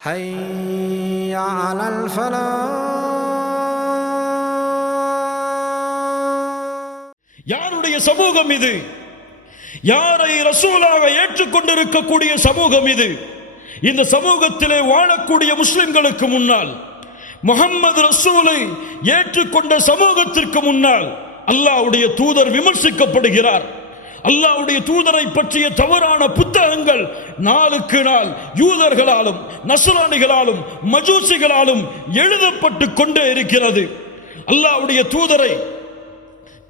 حي على الفلاح. யாருடைய சமூகம் இது? யாரை ரசூலாக ஏற்றுக்கொண்டிருக்கக்கூடிய சமூகம் இது? இந்த சமூகத்திலே வாழக்கூடிய முஸ்லிம்களுக்கு முன்னால், முஹம்மது ரசூலை ஏற்றுக்கொண்ட சமூகத்திற்கு முன்னால் அல்லாஹ்வுடைய தூதர் விமர்சிக்கப்படுகிறார். அல்லாஹ்வுடைய தூதரை பற்றிய தவறான புத்தகங்கள் நாளுக்கு நாள் யூதர்களாலும் நஸ்ரானிகளாலும் மஜூசிகளாலும் எழுதப்பட்டு கொண்டே இருக்கிறது. அல்லாஹ்வுடைய தூதரை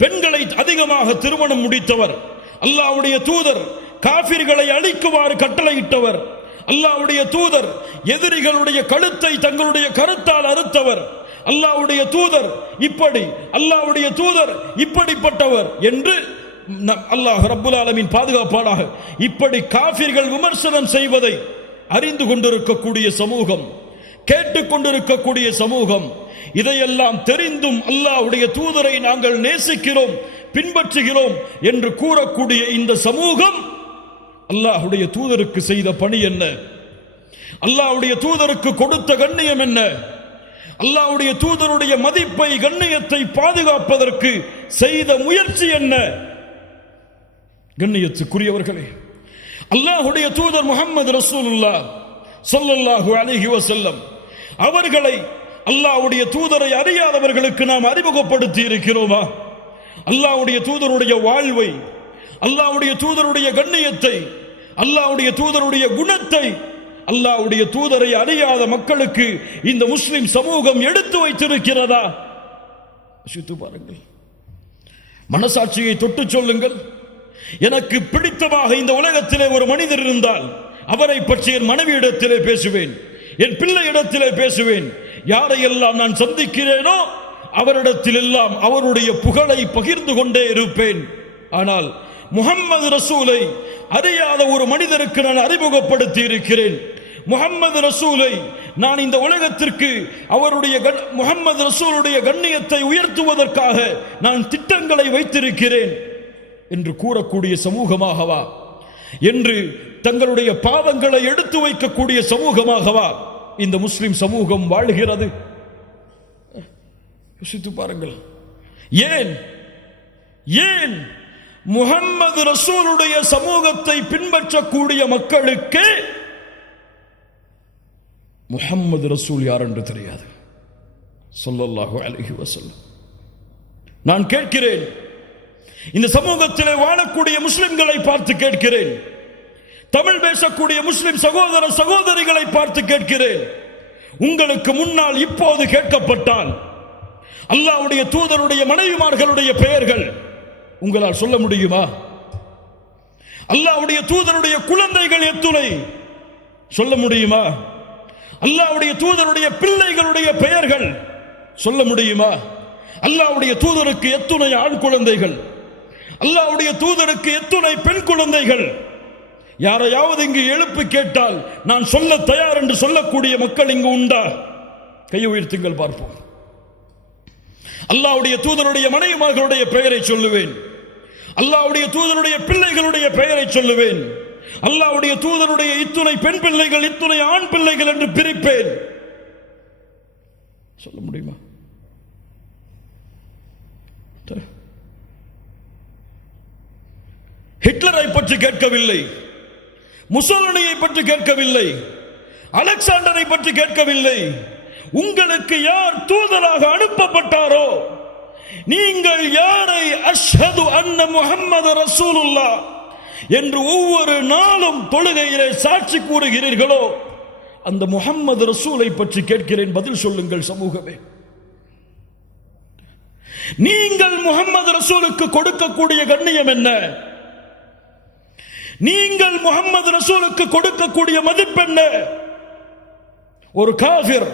பெண்களை அதிகமாக திருமணம் முடித்தவர், அல்லாஹ்வுடைய தூதர் காஃபிர்களை அழிக்குமாறு கட்டளையிட்டவர், அல்லாஹ்வுடைய தூதர் எதிரிகளுடைய கழுத்தை தங்களுடைய கருத்தால் அறுத்தவர், அல்லாஹ்வுடைய தூதர் இப்படி, அல்லாஹ்வுடைய தூதர் இப்படிப்பட்டவர் என்று அல்லாஹ் ரப்புல் ஆலமீன் பாதுகாப்பானாக இப்படி காஃபிர்கள் விமர்சனம் செய்வதை அறிந்து கொண்டிருக்கக்கூடிய சமூகம், கேட்டுக்கொண்டிருக்கக்கூடிய சமூகம், இதையெல்லாம் தெரிந்தும் அல்லாஹ்வுடைய தூதரை நாங்கள் நேசிக்கிறோம், பின்பற்றுகிறோம் என்று கூறக்கூடிய இந்த சமூகம் அல்லாஹ்வுடைய தூதருக்கு செய்த பணி என்ன? அல்லாஹ்வுடைய தூதருக்கு கொடுத்த கண்ணியம் என்ன? அல்லாஹ்வுடைய தூதருடைய மதிப்பை, கண்ணியத்தை பாதுகாப்பதற்கு செய்த முயற்சி என்ன? கண்ணியத்துக்குரியவர்களே, அல்லாஹ்வுடைய தூதர் முஹம்மது ரசூலுல்லாஹ் ஸல்லல்லாஹு அலைஹி வஸல்லம் அவர்களை, அல்லாஹ்வுடைய தூதரை அறியாதவர்களுக்கு நாம் அறிமுகப்படுத்தி இருக்கிறோமா? அல்லாஹ்வுடைய தூதருடைய வாழ்வை, அல்லாஹ்வுடைய தூதருடைய கண்ணியத்தை, அல்லாஹ்வுடைய தூதருடைய குணத்தை, அல்லாஹ்வுடைய தூதரை அறியாத மக்களுக்கு இந்த முஸ்லிம் சமூகம் எடுத்து வைத்திருக்கிறதா? யோசித்து பாருங்கள். மனசாட்சியை தொட்டு சொல்லுங்கள். எனக்கு பிடித்தமாக இந்த உலகத்திலே ஒரு மனிதர் இருந்தால் அவரை பற்றி என் மனைவியிடத்திலே பேசுவேன், என் பிள்ளையிடத்திலே பேசுவேன். யாரையெல்லாம் நான் சந்திக்கிறேனோ அவரிடத்தில் எல்லாம் அவருடைய புகழை பகிர்ந்து கொண்டே இருப்பேன். ஆனால் முஹம்மது ரசூலை அறியாத ஒரு மனிதருக்கு நான் அறிமுகப்படுத்தி இருக்கிறேன். முஹம்மது ரசூலை நான் இந்த உலகத்திற்கு அவருடைய முஹம்மது ரசூலுடைய கண்ணியத்தை உயர்த்துவதற்காக நான் திட்டங்களை வைத்திருக்கிறேன் என்று கூறக்கூடிய சமூகமாகவா, என்று தங்களுடைய பாவங்களை எடுத்து வைக்கக்கூடிய சமூகமாகவா இந்த முஸ்லிம் சமூகம் வாழ்கிறது? யோசித்து பாருங்கள். ஏன் ஏன் முஹம்மது ரசூலுடைய சமூகத்தை பின்பற்றக்கூடிய மக்களுக்கு முஹம்மது ரசூல் யார் என்று தெரியாது? ஸல்லல்லாஹு அலைஹி வஸல்லம். நான் கேட்கிறேன், இந்த சமூகத்திலே வாழக்கூடிய முஸ்லிம்களை பார்த்து கேட்கிறேன், தமிழ் பேசக்கூடிய முஸ்லிம் சகோதர சகோதரிகளை பார்த்து கேட்கிறேன், உங்களுக்கு முன்னால் இப்போது கேட்கப்பட்டால் அல்லாஹ்வுடைய தூதருடைய மனைவிமார்களுடைய பெயர்கள் உங்களால் சொல்ல முடியுமா? அல்லாஹ்வுடைய தூதருடைய குழந்தைகள் எத்துணை சொல்ல முடியுமா? அல்லாஹ்வுடைய தூதருடைய பிள்ளைகளுடைய பெயர்கள் சொல்ல முடியுமா? அல்லாஹ்வுடைய தூதருக்கு எத்துணை ஆண் குழந்தைகள், அல்லாஹ்வுடைய தூதருக்கு எத்துணை பெண் குழந்தைகள்? யாரையாவது இங்கு எழுப்பி கேட்டால் நான் சொல்ல தயார் என்று சொல்லக்கூடிய மக்கள் இங்கு உண்டா? கை உயர்த்துங்கள் பார்ப்போம். அல்லாஹ்வுடைய தூதருடைய மனைவிமார்களுடைய பெயரை சொல்லுவேன், அல்லாஹ்வுடைய தூதருடைய பிள்ளைகளுடைய பெயரை சொல்லுவேன், அல்லாஹ்வுடைய தூதருடைய இத்துணை பெண் பிள்ளைகள், இத்துணை ஆண் பிள்ளைகள் என்று பிரிப்பேன். சொல்ல முடியுமா? ஹிட்லரை பற்றி கேட்கவில்லை, முசோலினியை பற்றி கேட்கவில்லை, அலெக்சாண்டரை பற்றி கேட்கவில்லை. உங்களுக்கு யார் தூதராக அனுப்பப்பட்டாரோ, நீங்கள் யாரை அஷ்ஹது அன்ன முஹம்மது ரசூலுல்லாஹ் என்று ஒவ்வொரு நாளும் தொழுகையிலே சாட்சி கூறுகிறீர்களோ அந்த முஹம்மது ரசூலை பற்றி கேட்கிறேன், பதில் சொல்லுங்கள் சமூகமே. நீங்கள் முஹம்மது ரசூலுக்கு கொடுக்கக்கூடிய கண்ணியம் என்ன? நீங்கள் முஹம்மது ரசூலுக்கு கொடுக்கக்கூடிய மதிப்பென்ன? ஒரு காஃபிர்,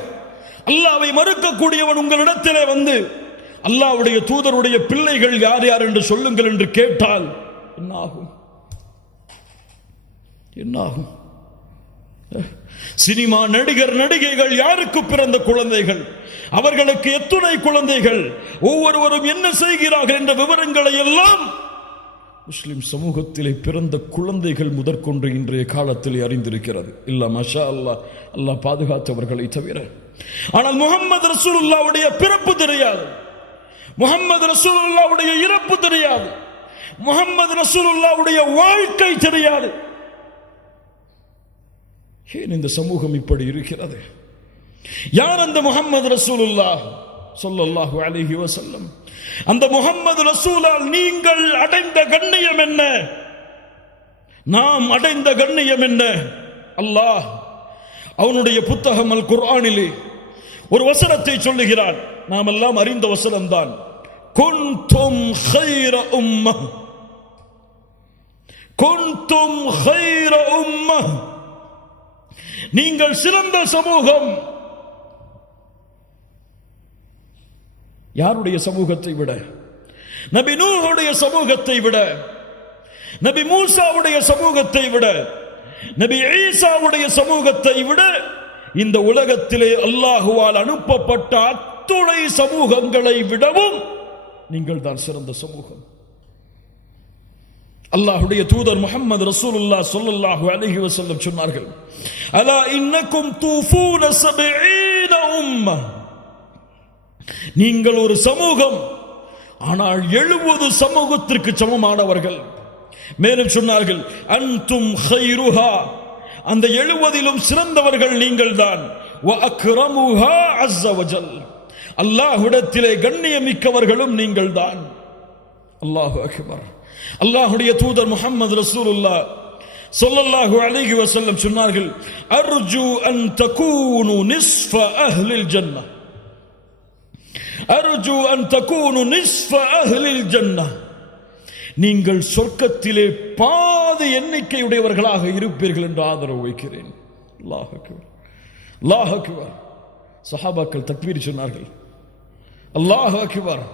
அல்லாஹ்வை மறுக்கக்கூடியவன் உங்களிடத்திலே வந்து அல்லாஹ்வுடைய தூதருடைய பிள்ளைகள் யார் யார் என்று சொல்லுங்கள் என்று கேட்டால் என்ன ஆகும்? என்ன ஆகும்? சினிமா நடிகர் நடிகைகள் யாருக்கு பிறந்த குழந்தைகள், அவர்களுக்கு எத்துணை குழந்தைகள், ஒவ்வொருவரும் என்ன செய்கிறார்கள் என்ற விவரங்களை எல்லாம் முஸ்லிம் சமூகத்திலே பிறந்த குழந்தைகள் முதற்கொண்டு இன்றைய காலத்தில் அறிந்திருக்கிறது. இல்ல மஷா அல்லாஹ், அல்லாஹ் பாதுகாத்தவர்களை தவிர. ஆனால் முஹம்மது ரசூலுல்லாஹ்வுடைய பிறப்பு தெரியாது, முஹம்மது ரசூலுல்லாஹ்வுடைய இறப்பு தெரியாது, முஹம்மது ரசூலுல்லாஹ்வுடைய வாழ்க்கை தெரியாது. ஏன் இந்த சமூகம் இப்படி இருக்கிறது? யார் அந்த முஹம்மது ரசூலுல்லாஹ் ஸல்லல்லாஹு அலைஹி வஸல்லம்? அந்த முஹம்மது ரசூலால் நீங்கள் அடைந்த கண்ணியம் என்ன? நாம் அடைந்த கண்ணியம் என்ன? அல்லாஹ் அவனுடைய புத்தகம் அல் குர்ஆனிலே ஒரு வசனத்தை சொல்லுகிறான். நாம் எல்லாம் அறிந்த வசனம்தான். குன்தும் கைர உம்மஹ், குன்தும் கைர உம்மஹ், நீங்கள் சிறந்த சமூகம். யாருடைய சமூகத்தை விட? நபி நூஹுடைய சமூகத்தை விட, நபி மூசாவுடைய சமூகத்தை விட, நபி ஈசாவுடைய சமூகத்தை விட இந்த உலகத்திலே அல்லாஹுவால் அனுப்பப்பட்ட அத்துணை சமூகங்களை விடவும் நீங்கள் தான் சிறந்த சமூகம். அல்லாஹ்வுடைய தூதர் முஹம்மது ரசூலுல்லாஹ் ஸல்லல்லாஹு அலைஹி வஸல்லம் சொன்னார்கள், அலா இன்னக்கும் தூஃபூன 70 உம்ம, நீங்கள் ஒரு சமூகம், ஆனால் 70 சமூகத்திற்கு சமமானவர்கள். மேலும் சொன்னார்கள், அன்தும் கைருஹா, அந்த 70லும் சிறந்தவர்கள் நீங்கள் தான். வ அக்ரமுஹா அஸ்ஸ வஜல், அல்லாஹ்விடத்திலே கண்ணியமிக்கவர்களும் நீங்கள் தான். அல்லாஹு அக்பர். அல்லாஹ்வுடைய தூதர் முஹம்மது ரசூலுல்லாஹ் ஸல்லல்லாஹு அலைஹி வஸல்லம் சொன்னார்கள், அர்ஜு அன் தகூனு நிஸ்ஃப அஹ்லில் ஜன்னah, அர்ஜு அன் தகூனு நிஸ்ஃப அஹ்லில் ஜன்னah, நீங்கள் சொர்க்கத்திலே பாதி எண்ணிக்கையுடையவர்களாக இருப்பீர்கள் என்று ஆதரவு வைக்கிறேன். அல்லாஹ் அக்பர், அல்லாஹ் அக்பர். சஹாபாக்கள் தக்பீர் சொன்னார்கள். அல்லாஹ் அக்பர்.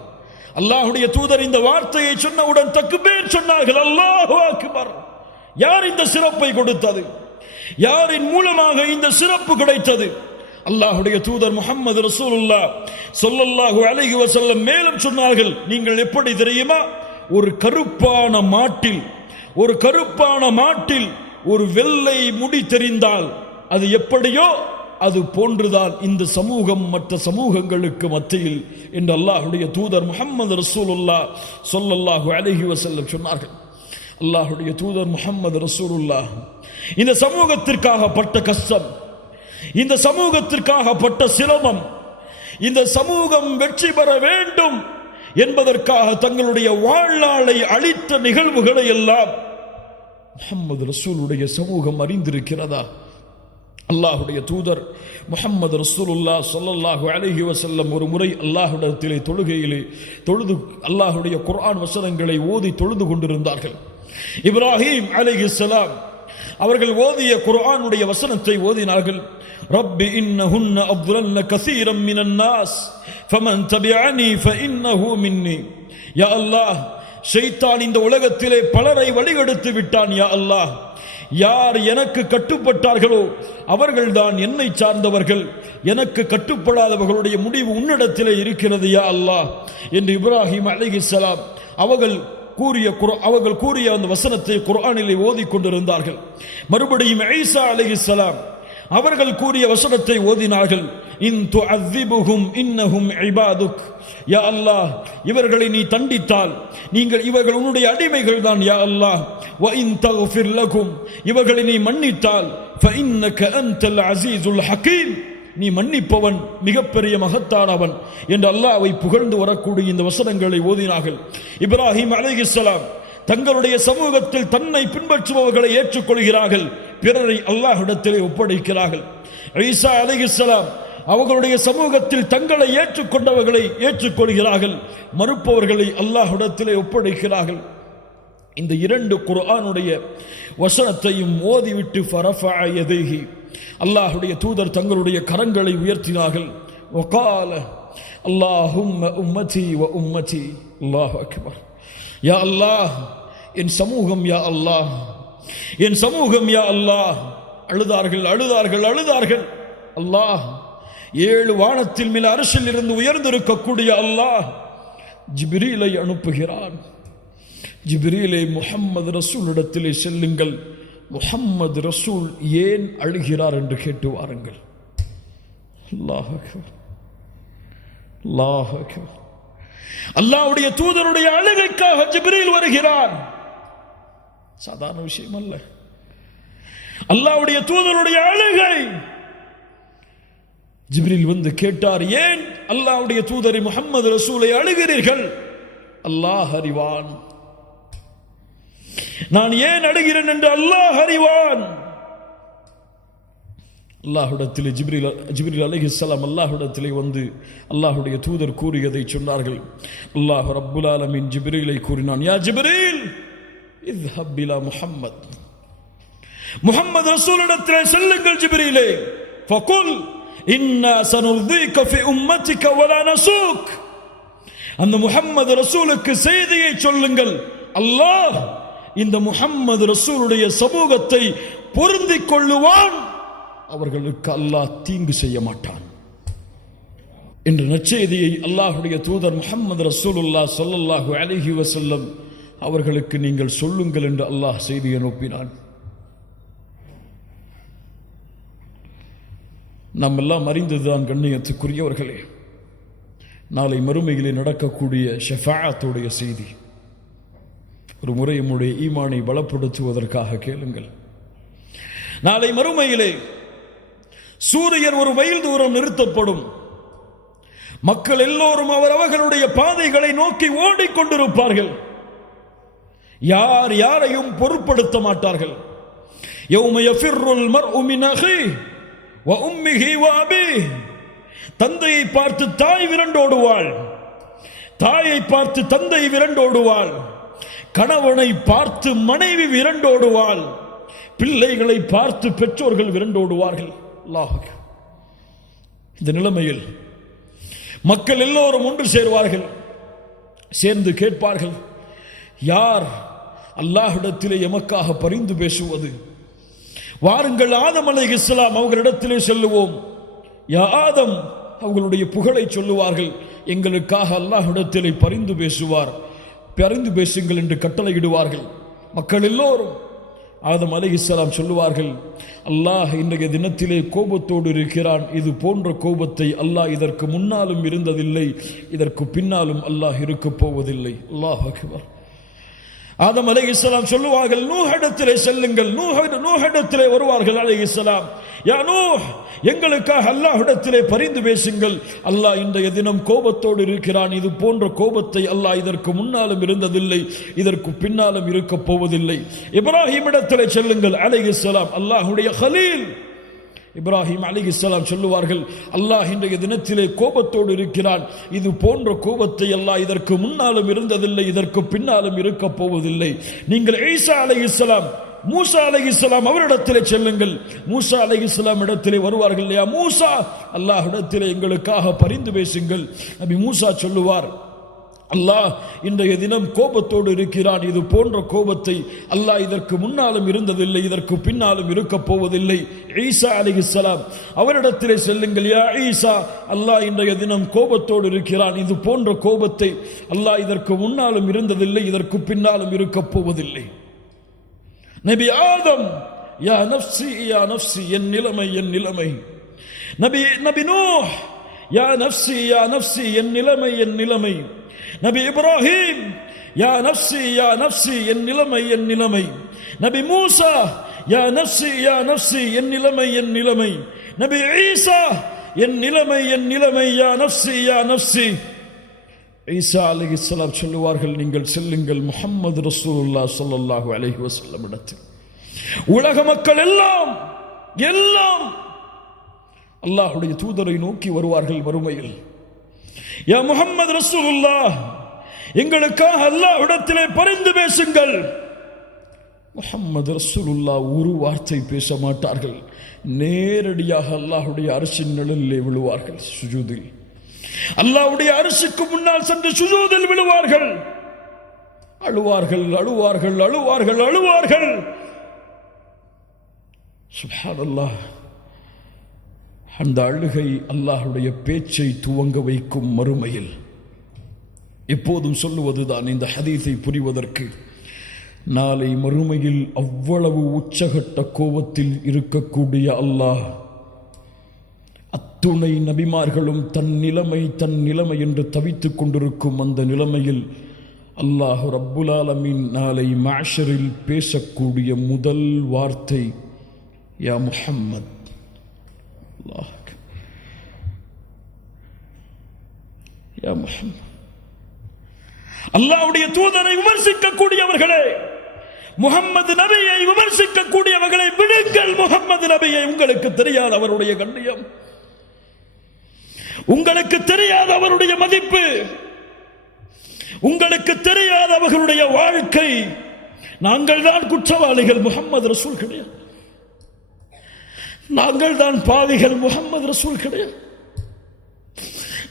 அல்லாஹ்வுடைய தூதர் இந்த வார்த்தையை சொன்னவுடன் தக்பீர் சொன்னார்கள். அல்லாஹ் அக்பர். யார் இந்த சிறப்பை கொடுத்தது? யாரின் மூலமாக இந்த சிறப்பு கிடைத்தது? அல்லாஹ்வுடைய தூதர் முஹம்மது ரசூலுல்லாஹ் ஸல்லல்லாஹு அலைஹி வஸல்லம் மேலும் சொன்னார்கள், நீங்கள் எப்படி தெரியுமா? ஒரு கருப்பான மாட்டில், ஒரு கருப்பான மாட்டில் ஒரு வெள்ளை முடி தெரிந்தால் அது எப்படியோ அது போன்றுதான் இந்த சமூகம் மற்ற சமூகங்களுக்கு மத்தியில் என்று அல்லாஹ்வுடைய தூதர் முஹம்மது ரசூலுல்லாஹ் ஸல்லல்லாஹு அலைஹி வஸல்லம் சொன்னார்கள். அல்லாஹ்வுடைய தூதர் முஹம்மது ரசூலுல்லாஹ் இந்த சமூகத்திற்காக பட்ட கஷ்டம், இந்த சமூகத்திற்காக பட்ட சிரமம், இந்த சமூகம் வெற்றி பெற வேண்டும் என்பதற்காக தங்களுடைய வாழ்நாளை அளித்த நிகழ்வுகளை எல்லாம் முஹம்மது ரசூலுடைய சமூகம் அறிந்திருக்கிறதா? அல்லாஹ்வுடைய தூதர் முஹம்மது ரசூலுல்லாஹ் ஸல்லல்லாஹு அலைஹி வஸல்லம் ஒரு முறை அல்லாஹ்விடத்திலே தொழுகையிலே தொழுது அல்லாஹ்வுடைய குர்ஆன் வசனங்களை ஓதி தொழுது கொண்டிருந்தார்கள். இப்ராஹீம் அலைஹிஸ்ஸலாம் அவர்கள் ஓதிய குர்ஆனுடைய வசனத்தை ஓதினார்கள். ரப்பி இன்னஹுன்ன அضللن كثيرا من الناس فمن تبعني فانه مني. யா அல்லாஹ், ஷைத்தான் இந்த உலகத்திலே பலரை வழிகெடுத்து விட்டான். யா அல்லாஹ், யார் எனக்கு கட்டுப்பட்டார்களோ அவர்கள்தான் என்னை சார்ந்தவர்கள், எனக்கு கட்டுப்படாதவர்களுடைய முடிவு உன்னிடத்திலே இருக்கிறது யா அல்லாஹ் என்று இப்ராஹிம் அலைஹிஸ்ஸலாம் அவர்கள் கூறிய அந்த வசனத்தை குர்ஆனிலே ஓதிக்கொண்டிருந்தார்கள். மறுபடியும் ஈசா அலைஹிஸ்ஸலாம் அவர்கள் கூறிய வசனத்தை ஓதினார்கள். இன் துஅذிபுஹும் இன்னஹும் இபாதுக். யா அல்லாஹ், இவர்களை நீ தண்டித்தால் இவர்கள் உன்னுடைய அடிமைகள் தான் யா அல்லாஹ். வ இன் தக்ஃபிர் லகும், இவர்களை நீ மன்னித்தால் ஃபஇன்னக அன்தல் அஸீஸுல் ஹகீம், நீ மன்னிப்பவன், மிகப்பெரிய மகத்தானவன் என்று அல்லாஹ்வை புகழ்ந்து வரக்கூடிய இந்த வசனங்களை ஓதினார்கள். இப்ராஹிம் அலைஹிஸ்ஸலாம் தங்களுடைய சமூகத்தில் தன்னை பின்பற்றுபவர்களை ஏற்றுக்கொள்கிறார்கள், பிறரை அல்லாஹ்விடத்திலே ஒப்படைக்கிறார்கள். ஈசா அலைஹிஸ்ஸலாம் அவர்களுடைய சமூகத்தில் தங்களை ஏற்றுக்கொண்டவர்களை ஏற்றுக்கொள்கிறார்கள், மறுப்பவர்களை அல்லாஹ்விடத்திலே ஒப்படைக்கிறார்கள். இந்த இரண்டு குர்ஆனுடைய வசனத்தையும் ஓதிவிட்டு ஃபரஃபஅ யதைஹி, அல்லாஹ்வுடைய தூதர் தங்களுடைய கரங்களை உயர்த்தினார்கள். வகால அல்லாஹும்ம உம்மதி வ உம்மதி. அல்லாஹு அக்பர். யா அல்லாஹ், என் சமூகம் யா அல்லாஹ், என் சமூகம் யா அல்லாஹ். அழுதார்கள் அழுதார்கள் அழுதார்கள். அல்லாஹ் 7 வானத்தில் மேல் அர்ஷில் இருந்து உயர்ந்திருக்கக்கூடிய அல்லாஹ் ஜிப்ரீலை அனுப்புகிறான். ஜிப்ரீலே முஹம்மது ரசூலிடத்திலே செல்லுங்கள், முஹம்மது ரசூல் ஏன் அழுகிறார் என்று கேட்டு வாருங்கள். அல்லாஹ் அக்பர், அல்லாஹ் அக்பர். அல்லாஹ்வுடைய தூதருடைய அழுகைக்காக ஜிப்ரீல் வருகிறார். சாதாரண விஷயம் அல்ல. அல்லாஹ்வுடைய தூதருடைய அழுகை. ஜிப்ரீல் வந்து கேட்டார், ஏன் அல்லாஹ்வுடைய தூதரை முஹம்மது ரசூலை அழுகிறீர்கள்? அல்லாஹ் அறிவான். நான் ஏன் அழுகிறேன் என்று அல்லாஹ் அறிவான். அல்லாஹ்விடத்திலே ஜிப்ரீல் அலைஹிஸ்ஸலாம் அல்லாஹ்விடத்திலே வந்து அல்லாஹ்வுடைய தூதர் கூறியதை சொன்னார்கள். அல்லாஹ் ரப்புல் ஆலமீன் ஜிப்ரீலை கூறினான், யா ஜிப்ரீல் இத்ஹப் இலா முஹம்மத், முஹம்மது ரசூலிடத்திலே செல்லுங்கள் ஜிப்ரீலே. ஃபகுல் இன்னா சனுர்தீக ஃபி உம்மத்திக வலா நஸூக், அந்த முஹம்மது ரசூலுக்கு செய்தியை சொல்லுங்கள், அல்லாஹ் இந்த முஹம்மது ரசூலுடைய சமூகத்தை பொருந்திக் கொள்ளுவான், அவர்களுக்கு அல்லாஹ் தீங்கு செய்ய மாட்டான் என்ற நற்செய்தியை அல்லாஹ்வுடைய தூதர் முஹம்மது ரசூலுல்லாஹ் ஸல்லல்லாஹு அலைஹி வஸல்லம் அவர்களுக்கு நீங்கள் சொல்லுங்கள் என்று அல்லாஹ் செய்தி அனுப்பினான். நாம் எல்லாம் அறிந்ததுதான் கண்ணியத்துக்குரியவர்களே, நாளை மறுமையிலே நடக்கக்கூடிய ஷஃபாஅத்துடைய செய்தி. ஒரு முறை நம்முடைய ஈமானை பலப்படுத்துவதற்காக கேளுங்கள். நாளை மறுமையிலே சூரியன் ஒரு மைல் தூரம் நிறுத்தப்படும். மக்கள் எல்லோரும் அவர்களுடைய பாதைகளை நோக்கி ஓடிக்கொண்டிருப்பார்கள். யார் யாரையும் பொருட்படுத்த மாட்டார்கள். யௌம யஃபிர்ருல் மர்உ மின் அஹீஹி வ உம்மிஹி வ அபீஹி, தந்தையை பார்த்து தாய் விரண்டோடுவாள், தாயை பார்த்து தந்தை விரண்டோடுவாள், கணவனை பார்த்து மனைவி விரண்டோடுவாள், பிள்ளைகளை பார்த்து பெற்றோர்கள் விரண்டோடுவார்கள். அல்லாஹ், இந்த நிலைமையில் மக்கள் எல்லோரும் ஒன்று சேருவார்கள். சேர்ந்து கேட்பார்கள், யார் அல்லாஹ்விடத்திலே எமக்காக பரிந்து பேசுவது? வாருங்கள், ஆதம் அலைஹிஸ்ஸலாம் அவர்களிடத்திலே செல்லுவோம். யா ஆதம், அவர்களுடைய புகழை சொல்லுவார்கள். எங்களுக்காக அல்லாஹ்விடத்திலே பரிந்து பேசுவார், பரிந்து பேசுங்கள் என்று கட்டளையிடுவார்கள். மக்கள் எல்லோரும் ஆதம் அலைஹிஸ்ஸலாம் சொல்லுவார்கள், அல்லாஹ் இன்றைய தினத்திலே கோபத்தோடு இருக்கிறான். இது போன்ற கோபத்தை அல்லாஹ் இதற்கு முன்னாலும் இருந்ததில்லை, இதற்கு பின்னாலும் அல்லாஹ் இருக்கப் போவதில்லை. அல்லாஹ் அக்பர். ஆதம் அலைஹிஸ்ஸலாம் சொல்லுவார்கள், நூஹிடத்திலே செல்லுங்கள். நூஹிடத்திலே வருவார்கள் அலைஹிஸ்ஸலாம். யா நூஹ், எங்களுக்காக அல்லாஹ்விடத்திலே பரிந்து பேசுங்கள். அல்லாஹ் இன்றைய தினம் கோபத்தோடு இருக்கிறான். இது போன்ற கோபத்தை அல்லாஹ் இதற்கு முன்னாலும் இருந்ததில்லை, இதற்கு பின்னாலும் இருக்கப் போவதில்லை. இப்ராஹிமிடத்திலே செல்லுங்கள் அலைஹிஸ்ஸலாம், அல்லாஹ்வுடைய கலீல். இப்ராஹிம் அலைஹிஸ்ஸலாம் சொல்லுவார்கள், அல்லாஹ் இன்றைய தினத்திலே கோபத்தோடு இருக்கிறான். இது போன்ற கோபத்தை அல்லாஹ் இதற்கு முன்னாலும் இருந்ததில்லை, இதற்கு பின்னாலும் இருக்கப் போவதில்லை. நீங்கள் ஈசா அலைஹிஸ்ஸலாம், மூசா அலைஹிஸ்ஸலாம் அவரிடத்திலே செல்லுங்கள். மூசா அலைஹிஸ்ஸலாம் இடத்திலே வருவார்கள். யா மூசா, அல்லாஹ்விடத்திலே எங்களுக்காக பரிந்து பேசுங்கள். நபி மூசா சொல்லுவார், அல்லாஹ் இன்றைய தினம் கோபத்தோடு இருக்கிறான். இது போன்ற கோபத்தை அல்லாஹ் இதற்கு முன்னாலும் இருந்ததில்லை, இதற்கு பின்னாலும் இருக்கப் போவதில்லை. ஈசா அலைஹிஸ்ஸலாம் அவரிடத்திலே செல்லுங்கள். யா ஈசா, அல்லாஹ் இன்றைய தினம் கோபத்தோடு இருக்கிறான். இது போன்ற கோபத்தை அல்லாஹ் இதற்கு முன்னாலும் இருந்ததில்லை, இதற்கு பின்னாலும் இருக்கப் போவதில்லை. நபி ஆதம், யா நஃப்ஸி யா நஃப்ஸி, என் நிலைமை என் நிலைமை. நபி நூஹ், யா நஃப்ஸி யா நஃப்ஸி, என் நிலைமை என் நிலைமை. நபி இப்ராஹிம், யா நஃப்ஸி யா நஃப்ஸி, என் நிலைமை என் நிலைமை. நபி மூசா, யா நஃப்ஸி யா நஃப்ஸி, என் நிலைமை என் நிலைமை. நபி ஈசா, என் நிலைமை என் நிலைமை. யா நஃப்ஸி யா நஃப்ஸி. ஈசா அலைஹிஸ்ஸலாம் சொல்லுவார்கள், நீங்கள் செல்லுங்கள் முஹம்மது ரசூலுல்லாஹ் ஸல்லல்லாஹு அலைஹி வஸல்லம் இடத்தில். உலக மக்கள் எல்லாம் அல்லாஹ்வுடைய தூதரை நோக்கி வருவார்கள் மறுமையில். யா முஹம்மது ரசூலுல்லாஹ், எங்களுக்காக அல்லாஹ்விடத்திலே பரிந்து பேசுங்கள். முஹம்மது ரசூலுல்லாஹ் ஒரு வார்த்தை பேச மாட்டார்கள். நேரடியாக அல்லாஹ்வுடைய அர்ஷின் நிழலிலே விழுவார்கள். சுஜூதில் அல்லாஹ்வுடைய அர்ஷுக்கு முன்னால் சென்று சுஜூதில் விழுவார்கள். அழுவார்கள் அழுவார்கள் அழுவார்கள் அழுவார்கள். சுப்ஹானல்லாஹ். அந்த அழுகை அல்லாஹ்வுடைய பேச்சை துவங்க வைக்கும் மறுமையில். எப்போதும் சொல்லுவதுதான், இந்த ஹதீஸை புரிவதற்கு நாளை மறுமையில் அவ்வளவு உச்சகட்ட கோபத்தில் இருக்கக்கூடிய அல்லாஹ் அத்துணை நபிமார்களும் தன் நிலைமை என்று தவித்துக் கொண்டிருக்கும் அந்த நிலைமையில் அல்லாஹ் ரப்புல் ஆலமீன் நாளை மஹ்ஷரில் பேசக்கூடிய முதல் வார்த்தை யா முஹம்மத். அல்லாஹ் யா முஹம்மத். அல்லாஹ்வுடைய தூதரை விமர்சிக்கக்கூடியவர்களே, முஹம்மது நபியை விமர்சிக்கக்கூடியவர்களை விடுங்கள். முஹம்மது நபியை உங்களுக்கு தெரியாத அவருடைய கண்ணியம், உங்களுக்கு தெரியாத அவருடைய மதிப்பு, உங்களுக்கு தெரியாத அவர்களுடைய வாழ்க்கை. நாங்கள் தான் குற்றவாளிகள், முஹம்மது ரசூல் கிடையாது. நாங்கள் தான் பாவிகள், முஹம்மது ரசூல் கிடையாது.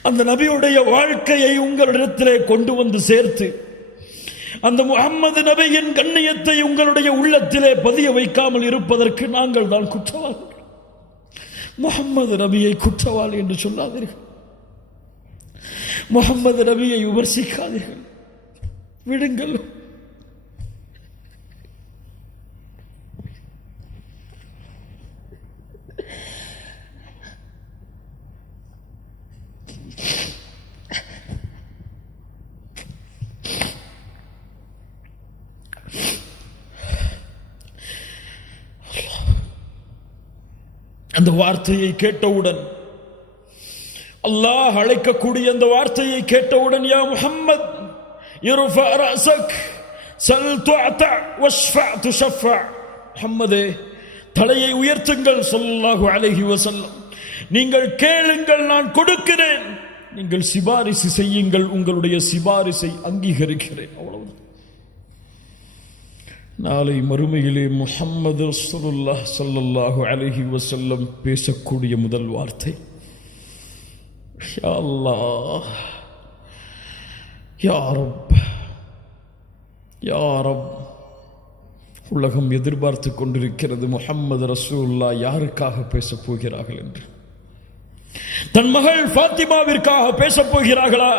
அந்த நபியுடைய வாழ்க்கையை உங்களிடத்திலே கொண்டு வந்து சேர்த்து அந்த முஹம்மது நபியின் கண்ணியத்தை உங்களுடைய உள்ளத்திலே பதிய வைக்காமல் இருப்பதற்கு நாங்கள் தான் குற்றவாளிகள். முஹம்மது நபியை குற்றவாளி என்று சொல்லாதீர்கள். முஹம்மது நபியை விமர்சிக்காதீர்கள், விடுங்கள். அந்த வார்த்தையை கேட்டவுடன், அல்லாஹ் அழைக்கக்கூடிய அந்த வார்த்தையை கேட்டவுடன், யா முஹம்மத் இர்ஃபா ரஅஸக் சல் துஅத வஷ்ஃபா துஷஃபா. முஹம்மதே, தலையை உயர்த்துங்கள் ஸல்லல்லாஹு அலைஹி வஸல்லம். நீங்கள் கேளுங்கள், நான் கொடுக்கிறேன். நீங்கள் சிபாரிசு செய்யுங்கள், உங்களுடைய சிபாரிசை அங்கீகரிக்கிறேன். அவ்வளவுதான். நாளை மறுமையிலே முஹம்மது ரசூலுல்லாஹ் ஸல்லல்லாஹு அலைஹி வஸல்லம் பேசக்கூடிய முதல் வார்த்தை யா அல்லாஹ், யா ரப், யா ரப். உலகம் எதிர்பார்த்து கொண்டிருக்கிறது முஹம்மது ரசூலுல்லாஹ் யாருக்காக பேசப் போகிறார்கள் என்று. தன் மகள் ஃபாத்திமாவிற்காக பேசப் போகிறார்களா?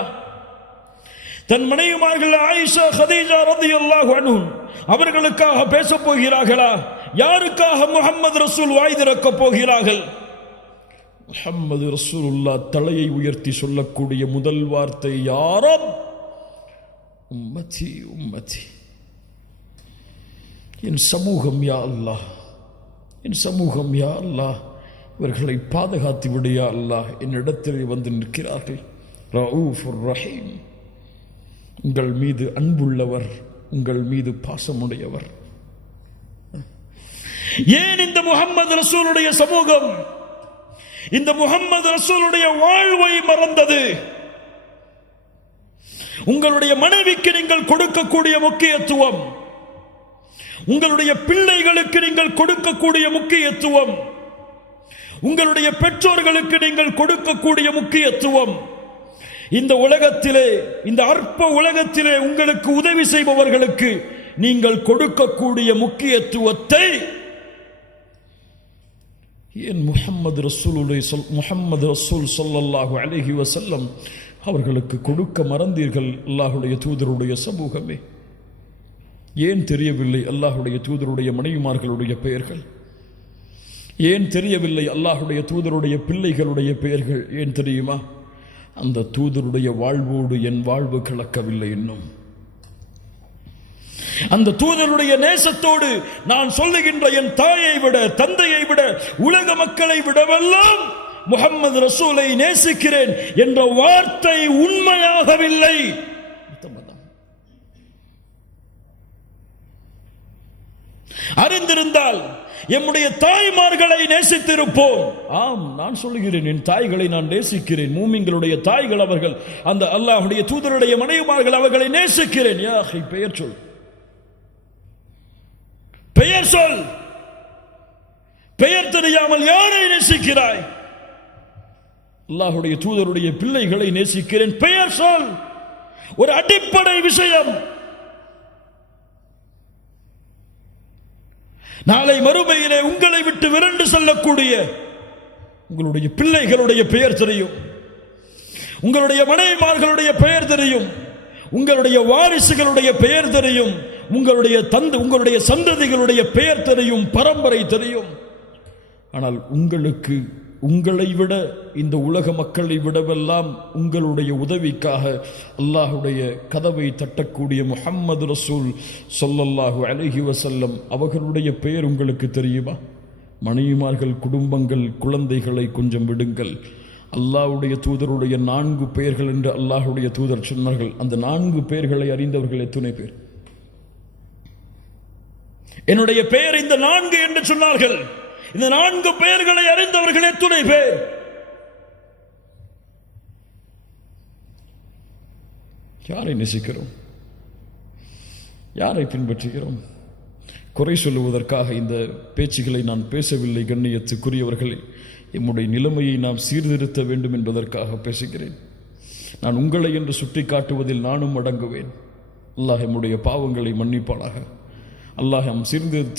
தன் மனைவிமார்கள் ஆயிஷா, கதீஜா ரலியல்லாஹு அன்ஹும் அவர்களுக்காக பேசப் போகிறார்களா? யாருக்காக முஹம்மது ரசூல் வாய் திறக்கப் போகிறார்கள்? முஹம்மது ரசூலுல்லாஹ் தலையை உயர்த்தி சொல்லக்கூடிய முதல் வார்த்தை யா ரப், உம்மதி உம்மதி. என் சமூகம் யா அல்லாஹ், என் சமூகம் யா அல்லாஹ், இவர்களை பாதுகாத்து விடு யா அல்லாஹ். என்னிடத்தில் வந்து நிற்கிறார்கள். ரഊஃபுர் ரஹீம், உங்கள் மீது அன்புள்ளவர், உங்கள் மீது பாசமுடையவர். ஏன் இந்த முஹம்மது ரசூலுடைய சமூகம் இந்த முஹம்மது ரசூலுடைய வாழ்வை மறந்தது? உங்களுடைய மனைவிக்கு நீங்கள் கொடுக்கக்கூடிய முக்கியத்துவம், உங்களுடைய பிள்ளைகளுக்கு நீங்கள் கொடுக்கக்கூடிய முக்கியத்துவம், உங்களுடைய பெற்றோர்களுக்கு நீங்கள் கொடுக்கக்கூடிய முக்கியத்துவம், இந்த உலகத்திலே, இந்த அற்ப உலகத்திலே உங்களுக்கு உதவி செய்பவர்களுக்கு நீங்கள் கொடுக்கக்கூடிய முக்கியத்துவத்தை ஏன் முஹம்மது ரசூல் ஸல்லல்லாஹு அலைஹி வஸல்லம் அவர்களுக்கு கொடுக்க மறந்தீர்கள்? அல்லாஹ்வுடைய தூதருடைய சமூகமே, ஏன் தெரியவில்லை அல்லாஹ்வுடைய தூதருடைய மனைவிமார்களுடைய பெயர்கள்? ஏன் தெரியவில்லை அல்லாஹ்வுடைய தூதருடைய பிள்ளைகளுடைய பெயர்கள்? ஏன் தெரியுமா? அந்த தூதருடைய வாழ்வோடு என் வாழ்வு கலக்கவில்லை இன்னும். அந்த தூதருடைய நேசத்தோடு நான் சொல்லுகின்ற என் தாயை விட, தந்தையை விட, உலக மக்களை விடவெல்லாம் முஹம்மது ரசூலை நேசிக்கிறேன் என்ற வார்த்தை உண்மையாகவில்லை. அறிந்திருந்தால் எம்முடைய தாய்மார்களை நேசித்திருப்போம். ஆம், நான் சொல்லுகிறேன், என் தாய்களை நான் நேசிக்கிறேன். மூமின்களுடைய தாய்கள் அவர்கள், அந்த அல்லாஹ்வுடைய தூதருடைய மனைவிமார்கள் அவர்களை நேசிக்கிறேன். யா அஹி, பெயர் சொல், பெயர் சொல். பெயர் தெரியாமல் யாரை நேசிக்கிறாய்? அல்லாஹ்வுடைய தூதருடைய பிள்ளைகளை நேசிக்கிறேன், பெயர் சொல். ஒரு அடிப்படை விஷயம். நாளை மறுமையிலே உங்களை விட்டு விரண்டு செல்லக்கூடிய உங்களுடைய பிள்ளைகளுடைய பெயர் தெரியும், உங்களுடைய மனைவிமார்களுடைய பெயர் தெரியும், உங்களுடைய வாரிசுகளுடைய பெயர் தெரியும். உங்களுடைய சந்ததிகளுடைய பெயர் தெரியும், பரம்பரை தெரியும். ஆனால் உங்களை விட, இந்த உலக மக்களை விடவெல்லாம் உங்களுடைய உதவிக்காக அல்லாஹுடைய கதவை தட்டக்கூடிய முஹம்மது ரசூல் ஸல்லல்லாஹு அலைஹி வஸல்லம் அவர்களுடைய பெயர் உங்களுக்கு தெரியுமா? மனைவிமார்கள், குடும்பங்கள், குழந்தைகளை கொஞ்சம் விடுங்கள். அல்லாஹ்வுடைய தூதருடைய 4 பெயர்கள் என்று அல்லாஹ்வுடைய தூதர் சொன்னார்கள். அந்த 4 பெயர்களை அறிந்தவர்கள் எத்தனை பேர்? என்னுடைய பெயர் இந்த 4 என்று சொன்னார்கள். இந்த 4 பெயர்களை அறிந்தவர்கள் எத்தனை பேர்? யாரை நேசிக்கிறோம்? யாரை பின்பற்றுகிறோம்? குறை சொல்லுவதற்காக இந்த பேச்சுகளை நான் பேசவில்லை. கண்ணியத்துக்குரியவர்களே, எம்முடைய நிலைமையை நாம் சீர்திருத்த வேண்டும் என்பதற்காக பேசுகிறேன். நான் உங்களை என்று சுட்டி காட்டுவதில் நானும் அடங்குவேன். அல்லாஹ் எம்முடைய பாவங்களை மன்னிப்பானாக. அல்லாஹ்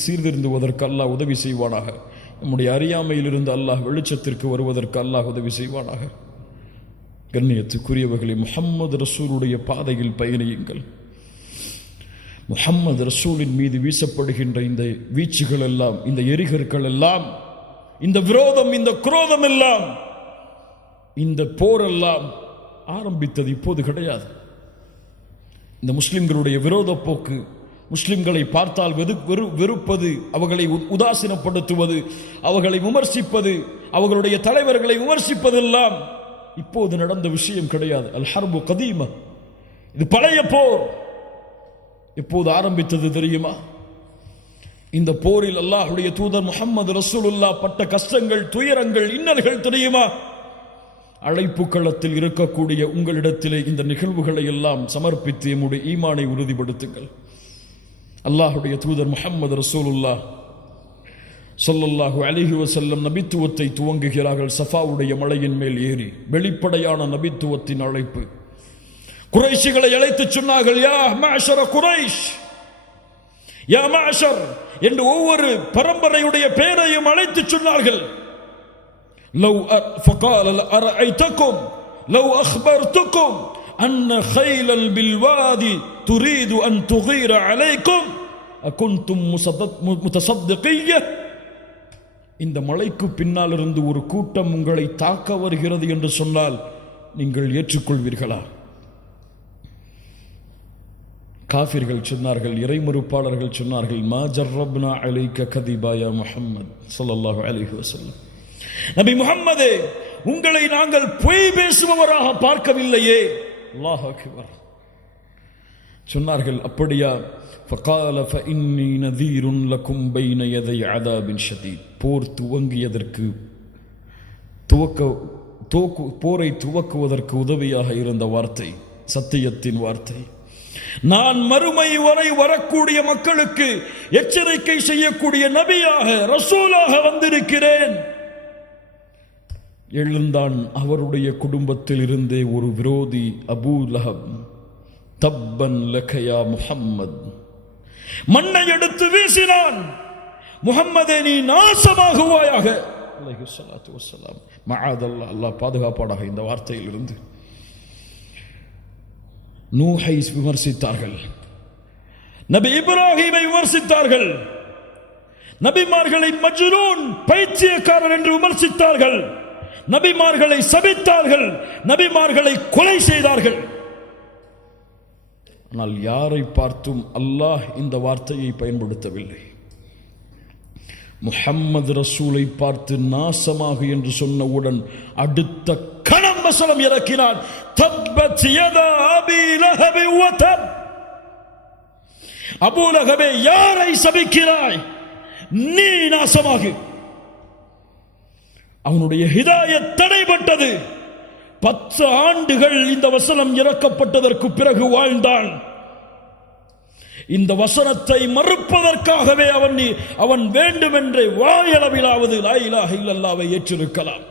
சீர்திருந்துவதற்கு அல்லாஹ் உதவி செய்வானாக. நம்முடைய அறியாமையிலிருந்து அல்லாஹ் வெளிச்சத்திற்கு வருவதற்கு அல்லாஹ் உதவி செய்வானாக. கண்ணியத்துக்குரியவர்களை, முஹம்மது ரசூலுடைய பாதையில் பயணியுங்கள். முஹம்மது ரசூலின் மீது வீசப்படுகின்ற இந்த வீச்சுகள் எல்லாம், இந்த எரிகற்கள் எல்லாம், இந்த விரோதம், இந்த குரோதம் எல்லாம், இந்த போர் எல்லாம் ஆரம்பித்தது இப்போது கிடையாது. இந்த முஸ்லிம்களுடைய விரோத போக்கு, முஸ்லிம்களை பார்த்தால் வெறுப்பது, அவர்களை உதாசீனப்படுத்துவது, அவர்களை விமர்சிப்பது, அவர்களுடைய தலைவர்களை விமர்சிப்பதெல்லாம் இப்போது நடந்த விஷயம் கிடையாது. அல் ஹர்பு கதீமா, இது பழைய போர். எப்போது ஆரம்பித்தது தெரியுமா? இந்த போரில் அல்லாஹ்வுடைய தூதர் முஹம்மது ரசூலுல்லாஹ் பட்ட கஷ்டங்கள், துயரங்கள், இன்னல்கள் தெரியுமா? அழைப்பு களத்தில் இருக்கக்கூடிய உங்களிடத்திலே இந்த நிகழ்வுகளை எல்லாம் சமர்ப்பித்து எம்முடைய ஈமானை உறுதிப்படுத்துங்கள். அல்லாஹ்வுடைய தூதர் முஹம்மது ரசூலுல்லாஹ் ஸல்லல்லாஹு அலைஹி வஸல்லம் நபித்துவத்தை துவங்குகிறார்கள். சஃபாவுடைய மலையின் மேல் ஏறி வெளிப்படையான நபித்துவத்தின் அழைப்பு. குறைஷிகளை அழைத்து சொன்னார்கள், யா மஅஷர குரைஷ், யா மஅஷர் என்று ஒவ்வொரு பரம்பரையுடைய பெயரையும் அழைத்து சொன்னார்கள். லவ் ஃபகால அரஐதகும் லவ் அக்பர்துகும் அன்ன கைலல் பில்வாதி துரீது அன் துகீர அலைக்கும் அகுன்தும் முத்தசத்திகிய்ய. இந்த மலைக்கு பின்னால் இருந்து ஒரு கூட்டம் உங்களை தாக்க வருகிறது என்று சொன்னால் நீங்கள் ஏற்றுக்கொள்வீர்களா? காஃபிர்கள் சொன்னார்கள், இறைமறுப்பாளர்கள் சொன்னார்கள், மா ஜர்ரப்னா அலைக்க கதிபா யா முஹம்மத் ஸல்லல்லாஹு அலைஹி வஸல்லம். நபி முஹம்மதே, உங்களை நாங்கள் பொய் பேசுபவராக பார்க்கவில்லையே. அல்லாஹ் அக்பர். சொன்னார்கள், அப்படியா? ஃபகால ஃபஇன்னி நதீருன் லகும் பைன யதை அதாபின் ஷதீத். போர் துவங்கியதற்கு போரை துவக்குவதற்கு உதவியாக இருந்த வார்த்தை, சத்தியத்தின் வார்த்தை. நான் மறுமை வரை வரக்கூடிய மக்களுக்கு எச்சரிக்கை செய்யக்கூடிய நபியாக, ரசூலாக வந்திருக்கிறேன். எழுந்தான் அவருடைய குடும்பத்தில் இருந்தே ஒரு விரோதி, அபூ லஹப். தப்பன் லகயா முஹம்மத். மண்ணை எடுத்து வீசினான். முஹம்மதே, நீ நாசமாகுவாயாக. அலைஹி ஸலாத்து வஸ்ஸலாம். மஆதல்லாஹ், அல்லாஹ் பாதுகாப்பானாக இந்த வார்த்தையில் இருந்து. நூஹை விமர்சித்தார்கள், நபி இப்ராஹீமை விமர்சித்தார்கள், நபிமார்களை மஜ்னூன், பைத்தியக்காரர் என்று விமர்சித்தார்கள், நபிமார்களை சபித்தார்கள், நபிமார்களை கொலை செய்தார்கள். ஆனால் யாரை பார்த்தும் அல்லாஹ் இந்த வார்த்தையை பயன்படுத்தவில்லை. முஹம்மது ரசூலை பார்த்து நாசமாகு என்று சொன்னவுடன் அடுத்த கணம் வசனம் இறக்கினான், தப்பத் யதா அபீ லஹப் வ தப். அபூ லஹபே, யாரை சபிக்கிறாய்? நீ நாசமாகு. அவனுடைய ஹிதாயத் தடைபட்டது. 10 ஆண்டுகள் இந்த வசனம் இறக்கப்பட்டதற்கு பிறகு வாழ்ந்தான். இந்த வசனத்தை மறுப்பதற்காகவே அவன் வேண்டுமென்றே வாயளவிலாவது லா இலாஹ இல்லல்லாஹ்வை ஏற்றிருக்கலாம்.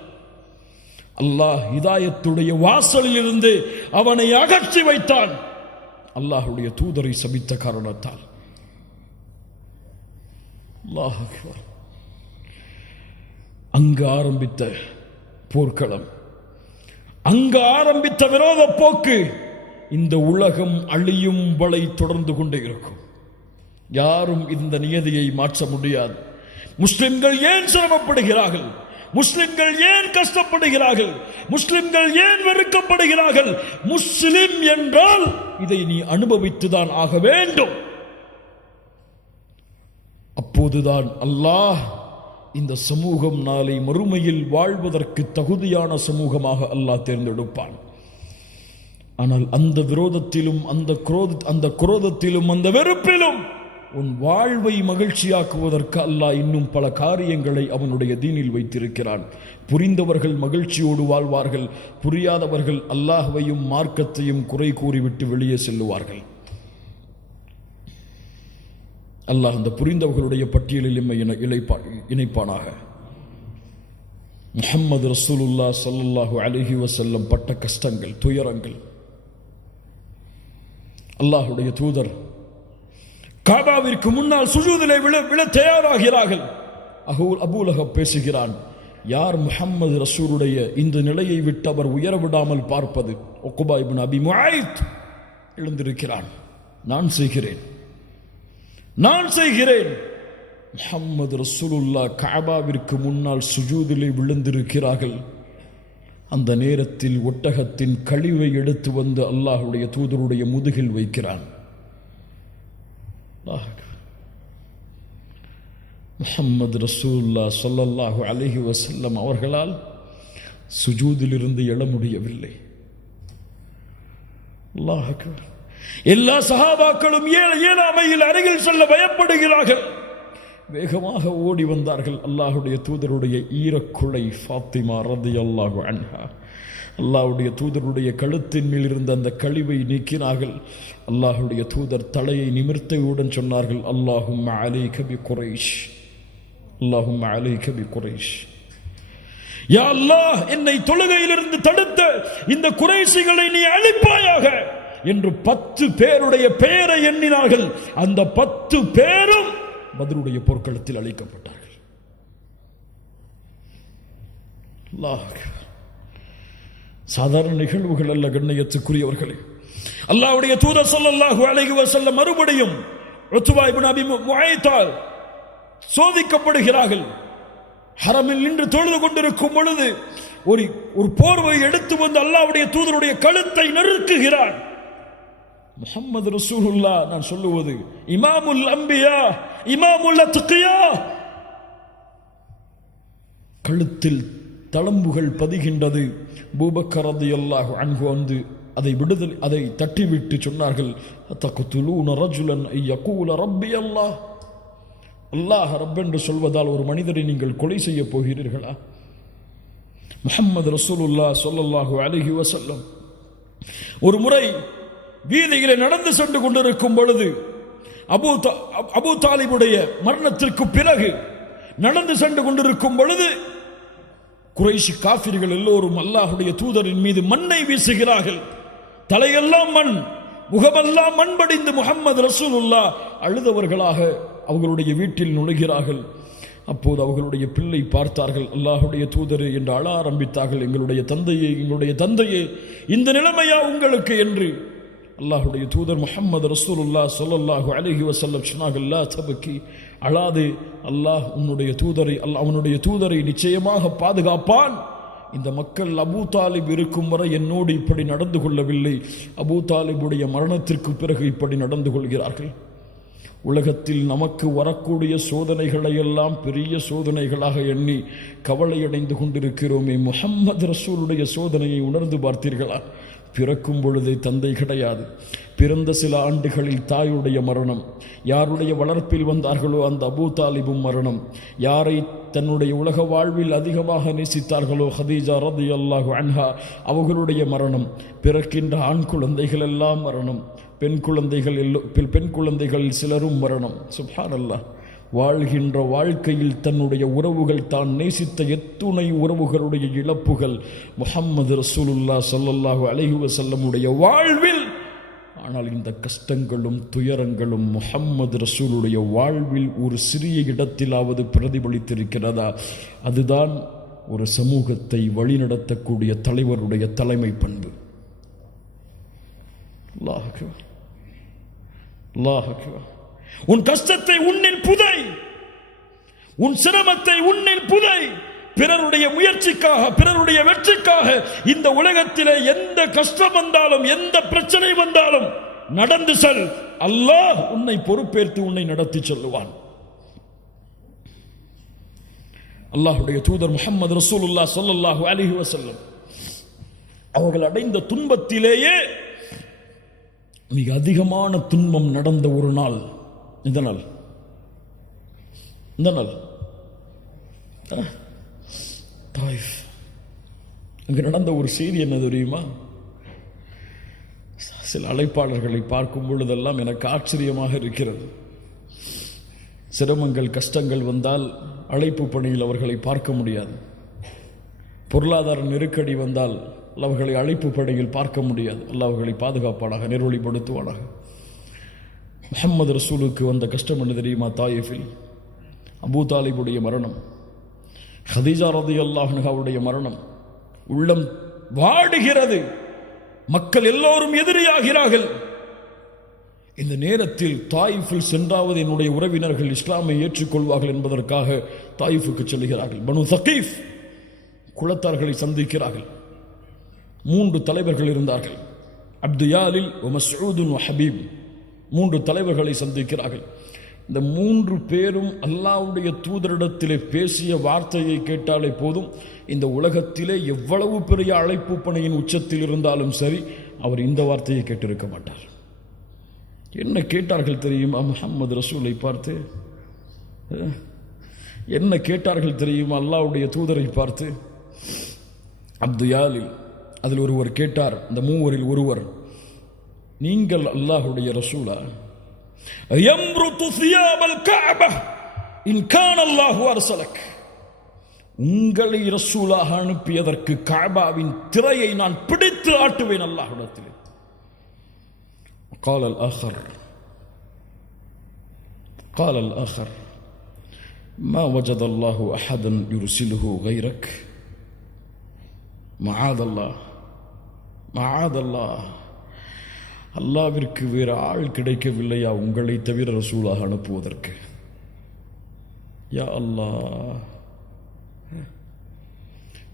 அல்லாஹ் ஹிதாயத்துடைய வாசலில் இருந்து அவனை அகற்றி வைத்தான். அல்லாஹ்வுடைய தூதரை சபித்த காரணத்தால். அல்லாஹ் அக்பர். அங்கு ஆரம்பித்த போர்க்களம், அங்கு ஆரம்பித்த விரோத போக்கு இந்த உலகம் அழியும் வரை தொடர்ந்து கொண்டே இருக்கும். யாரும் இந்த நியதியை மாற்ற முடியாது. முஸ்லிம்கள் ஏன் சிரமப்படுகிறார்கள்? முஸ்லிம்கள் ஏன் கஷ்டப்படுகிறார்கள்? முஸ்லிம்கள் ஏன் வெறுக்கப்படுகிறார்கள்? முஸ்லிம் என்றால் இதை நீ அனுபவித்துதான் ஆக வேண்டும். அப்போதுதான் அல்லாஹ் இந்த சமூகம் நாளை மறுமையில் வாழ்வதற்கு தகுதியான சமூகமாக அல்லாஹ் தேர்ந்தெடுப்பான். ஆனால் அந்த விரோதத்திலும் அந்த குரோதத்திலும் அந்த வெறுப்பிலும் உன் வாழ்வை மகிழ்ச்சியாக்குவதற்கு அல்லாஹ் இன்னும் பல காரியங்களை அவனுடைய தீனில் வைத்திருக்கிறான். புரிந்தவர்கள் மகிழ்ச்சியோடு வாழ்வார்கள், புரியாதவர்கள் அல்லாஹ்வையும் மார்க்கத்தையும் குறை கூறிவிட்டு வெளியே செல்லுவார்கள். அல்லாஹ் அந்த புரிந்தவர்களுடைய பட்டியலில் எம்மை இணைப்பானாக. முஹம்மது ரசூலுல்லாஹ் ஸல்லல்லாஹு அலைஹி வஸல்லம் பட்ட கஷ்டங்கள், துயரங்கள். அல்லாஹ்வுடைய தூதர் காபாவிற்கு முன்னால் சுஜூதிலே விழ தயாராகிறார்கள். அபூ லஹப் பேசுகிறான், யார் முஹம்மது ரசூலுடைய இந்த நிலையை விட்டு அவர் உயர விடாமல் பார்ப்பது? உக்பா இப்னு அபி முஆய்த் எழுந்திருக்கிறான், நான் செய்கிறேன். முஹம்மது ரசூலுல்லாஹ் காபாவிற்கு முன்னால் சுஜூதிலே விழுந்திருக்கிறார்கள். அந்த நேரத்தில் ஒட்டகத்தின் கழிவை எடுத்து வந்து அல்லாஹ்வுடைய தூதருடைய முதுகில் வைக்கிறான். முஹம்மது ரசூலுல்லாஹ் ஸல்லல்லாஹு அலைஹி வஸல்லம் அவர்களால் சுஜூதிலிருந்து எழ முடியவில்லை. அல்லாஹ் அக்பர். எல்லா சஹாபாக்களும் ஏழாமையில் அருகில் செல்ல பயப்படுகிறார்கள். வேகமாக ஓடி வந்தார்கள். அல்லாஹ்வுடைய தூதருடைய ஈரக்குலை ஃபாத்திமா ரலியல்லாஹு அன்ஹா அல்லாஹ்வுடைய தூதருடைய கழுத்தின் மேல் இருந்த அந்த கழிவை நீக்கினார்கள். அல்லாஹ்வுடைய தூதர் தலையை நிமிர்த்தியவுடன் சொன்னார்கள், அல்லாஹும்ம அலைக பி குரைஷ், அல்லாஹும்ம அலைக பி குரைஷ். யா அல்லாஹ், என்னை தொழுகையிலிருந்து தடுத்த இந்த குறைஷிகளை நீ அழிப்பாயாக என்று 10 பேருடைய பெயரை எண்ணினார்கள். அந்த 10 பேரும் பத்ருடைய போர்க்களத்தில் அழிக்கப்பட்டார்கள். அல்லாஹ், சாதாரண நிகழ்வுகள் அல்ல கண்ணியத்துக்குரியவர்களே. அல்லாஹ்வுடைய தூதர் ஸல்லல்லாஹு அலைஹி வஸல்லம் மறுபடியும் உத்பா இப்னு அபி முஆய்த்தால் சோதிக்கப்படுகிறார்கள். ஹரமில் நின்று தொழுது கொண்டிருக்கும் பொழுது ஒரு போர்வை எடுத்து வந்து அல்லாஹ்வுடைய தூதருடைய கழுத்தை நெருக்குகிறான். முஹம்மது ரசூலுல்லாஹ், நான் சொல்லுவது இமாமுல் அம்பியா, இமாமுல் அத்கியா, கழுத்தில் தளம்புகள் பதிகின்றது. அபூபக்கர் ரலியல்லாஹு அன்ஹு வந்து அதை தட்டிவிட்டு சொன்னார்கள், தக்துலூன ரஜுலன் யகூல ரப்பி அல்லாஹ், அல்லாஹ் ரப் என்று சொல்வதால் ஒரு மனிதரை நீங்கள் கொலை செய்ய போகிறீர்களா? முஹம்மது ரசூலுல்லாஹ் ஸல்லல்லாஹு அலைஹி வஸல்லம் ஒரு முறை வீதியிலே நடந்து சென்று கொண்டிருக்கும் பொழுது அபூ தாலிபுடைய மரணத்திற்கு பிறகு நடந்து சென்று கொண்டிருக்கும் பொழுது குறைஷி காஃபிர்கள் எல்லோரும் அல்லாஹ்வுடைய தூதரின் மீது மண்ணை வீசுகிறார்கள். தலையெல்லாம் மண், முகமெல்லாம் மண் படிந்து முஹம்மது ரசூலுல்லாஹ் அழுதவர்களாக அவர்களுடைய வீட்டில் நுழைகிறார்கள். அப்போது அவர்களுடைய பிள்ளை பார்த்தார்கள், அல்லாஹ்வுடைய தூதரே என்று அழ ஆரம்பித்தார்கள். எங்களுடைய தந்தையே இந்த நிலைமையா உங்களுக்கு என்று. அல்லாஹ்வுடைய தூதர் முஹம்மது ரசூலுல்லாஹ் ஸல்லல்லாஹு அலைஹி வஸல்லம் சொன்னார்கள், லா தபக்கி, அழாதே, அல்லாஹ் அவனுடைய தூதரை நிச்சயமாக பாதுகாப்பான். இந்த மக்கள் அபூ தாலிப் இருக்கும் வரை என்னோடு இப்படி நடந்து கொள்ளவில்லை, அபூ தாலிபுடைய மரணத்திற்கு பிறகு இப்படி நடந்து கொள்கிறார்கள். உலகத்தில் நமக்கு வரக்கூடிய சோதனைகளை எல்லாம் பெரிய சோதனைகளாக எண்ணி கவலையடைந்து கொண்டிருக்கிறோமே, முஹம்மது ரசூலுடைய சோதனையை உணர்ந்து பார்த்தீர்களா? பிறக்கும் பொழுதே தந்தை கிடையாது, பிறந்த சில ஆண்டுகளில் தாயுடைய மரணம், யாருடைய வளர்ப்பில் வந்தார்களோ அந்த அபூ தாலிபும் மரணம், யாரை தன்னுடைய உலக வாழ்வில் அதிகமாக நேசித்தார்களோ ஹதீஜா ரலியல்லாஹு அன்ஹா அவர்களுடைய மரணம், பிறக்கின்ற ஆண் குழந்தைகள் எல்லாம் மரணம், பெண் குழந்தைகள் சிலரும் மரணம். சுப்ஹானல்லாஹ். வாழ்கின்ற வாழ்க்கையில் தன்னுடைய உறவுகள், தான் நேசித்த எத்துணை உறவுகளுடைய இழப்புகள் முஹம்மது ரசூலுல்லாஹ் ஸல்லல்லாஹு அலைஹி வஸல்லமுடைய வாழ்வில். ஆனால் இந்த கஷ்டங்களும் துயரங்களும் முஹம்மது ரசூலுடைய வாழ்வில் ஒரு சிறிய இடத்திலாவது பிரதிபலித்திருக்கிறதா? அதுதான் ஒரு சமூகத்தை வழிநடத்தக்கூடிய தலைவருடைய தலைமை பண்பு. அல்லாஹ் அக்பர், அல்லாஹ் அக்பர். உன் கஷ்டத்தை உன்னில் புதை, உன் சிரமத்தை உன்னில் புதை. பிறருடைய முயற்சிக்காக, பிறருடைய வெற்றிக்காக இந்த உலகத்திலே எந்த கஷ்டம் வந்தாலும், எந்த பிரச்சனை வந்தாலும் நடந்து செல். அல்லாஹ் உன்னை பொறுப்பேற்று உன்னை நடத்தி செல்லுவான். அல்லாஹ்வுடைய தூதர் முஹம்மது ரசூலுல்லாஹ் ஸல்லல்லாஹு அலைஹி வஸல்லம் அவர்கள் அடைந்த துன்பத்திலேயே மிக அதிகமான துன்பம் நடந்த ஒரு நாள் இந்த நாள். தாயிஃப் அங்கு நடந்த ஒரு செய்தி என்ன தெரியுமா? சில அழைப்பாளர்களை பார்க்கும் பொழுதெல்லாம் எனக்கு ஆச்சரியமாக இருக்கிறது. சிரமங்கள், கஷ்டங்கள் வந்தால் அழைப்பு பணியில் அவர்களை பார்க்க முடியாது. பொருளாதார நெருக்கடி வந்தால் அவர்களை அழைப்பு பணியில் பார்க்க முடியாது. அல்லாஹ் அவர்களை பாதுகாப்பானாக, நெருவழிப்படுத்துவானாக. முஹம்மது ரசூலுக்கு வந்த கஷ்டம் என்ன தெரியுமா? தாயிஃபில் அபூ தாலிபுடைய மரணம், ஹதீஜா ரலியல்லாஹு அன்ஹாவுடைய மரணம். உள்ளம் வாடுகிறது. மக்கள் எல்லோரும் எதிரியாகிறார்கள். இந்த நேரத்தில் தாயிஃபில் சென்றாவது என்னுடைய உறவினர்கள் இஸ்லாமை ஏற்றுக்கொள்வார்கள் என்பதற்காக தாயிஃபுக்கு செல்கிறார்கள். பனு தகீஃப் குலத்தார்களை சந்திக்கிறார்கள். 3 தலைவர்கள் இருந்தார்கள். அப்து யாலில், மஸ்ஊத், ஹபீப். 3 தலைவர்களை சந்திக்கிறார்கள். இந்த 3 பேரும் அல்லாஹ்வுடைய தூதரிடத்திலே பேசிய வார்த்தையை கேட்டாலே போதும், இந்த உலகத்திலே எவ்வளவு பெரிய அழைப்பு பணியின் உச்சத்தில் இருந்தாலும் சரி, அவர் இந்த வார்த்தையை கேட்டிருக்க மாட்டார். என்ன கேட்டார்கள் தெரியுமா? முஹம்மது ரசூலை பார்த்து என்ன கேட்டார்கள் தெரியுமா? அல்லாஹ்வுடைய தூதரை பார்த்து. அப்து யாலில் அதில் ஒருவர் கேட்டார், இந்த 3 ஒருவர், நீங்கள் அல்லாஹ்வுடைய ரசூலா? யம்ருது சியாபல் கஅபா இன் கான அல்லாஹு அர்ஸலக். உங்களை ரசூலாக அனுப்பியதற்கு கஅபாவின் திரையை நான் பிடித்து ஆட்டுவேன் அல்லாஹ்விடத்தில். قال الآخر ما وجد الله أحدا يرسله غيرك. معاذ الله. அல்லாவிற்கு வேறு ஆள் கிடைக்கவில்லையா உங்களை தவிர ரசூலாக அனுப்புவதற்கு? யா அல்லாஹ்.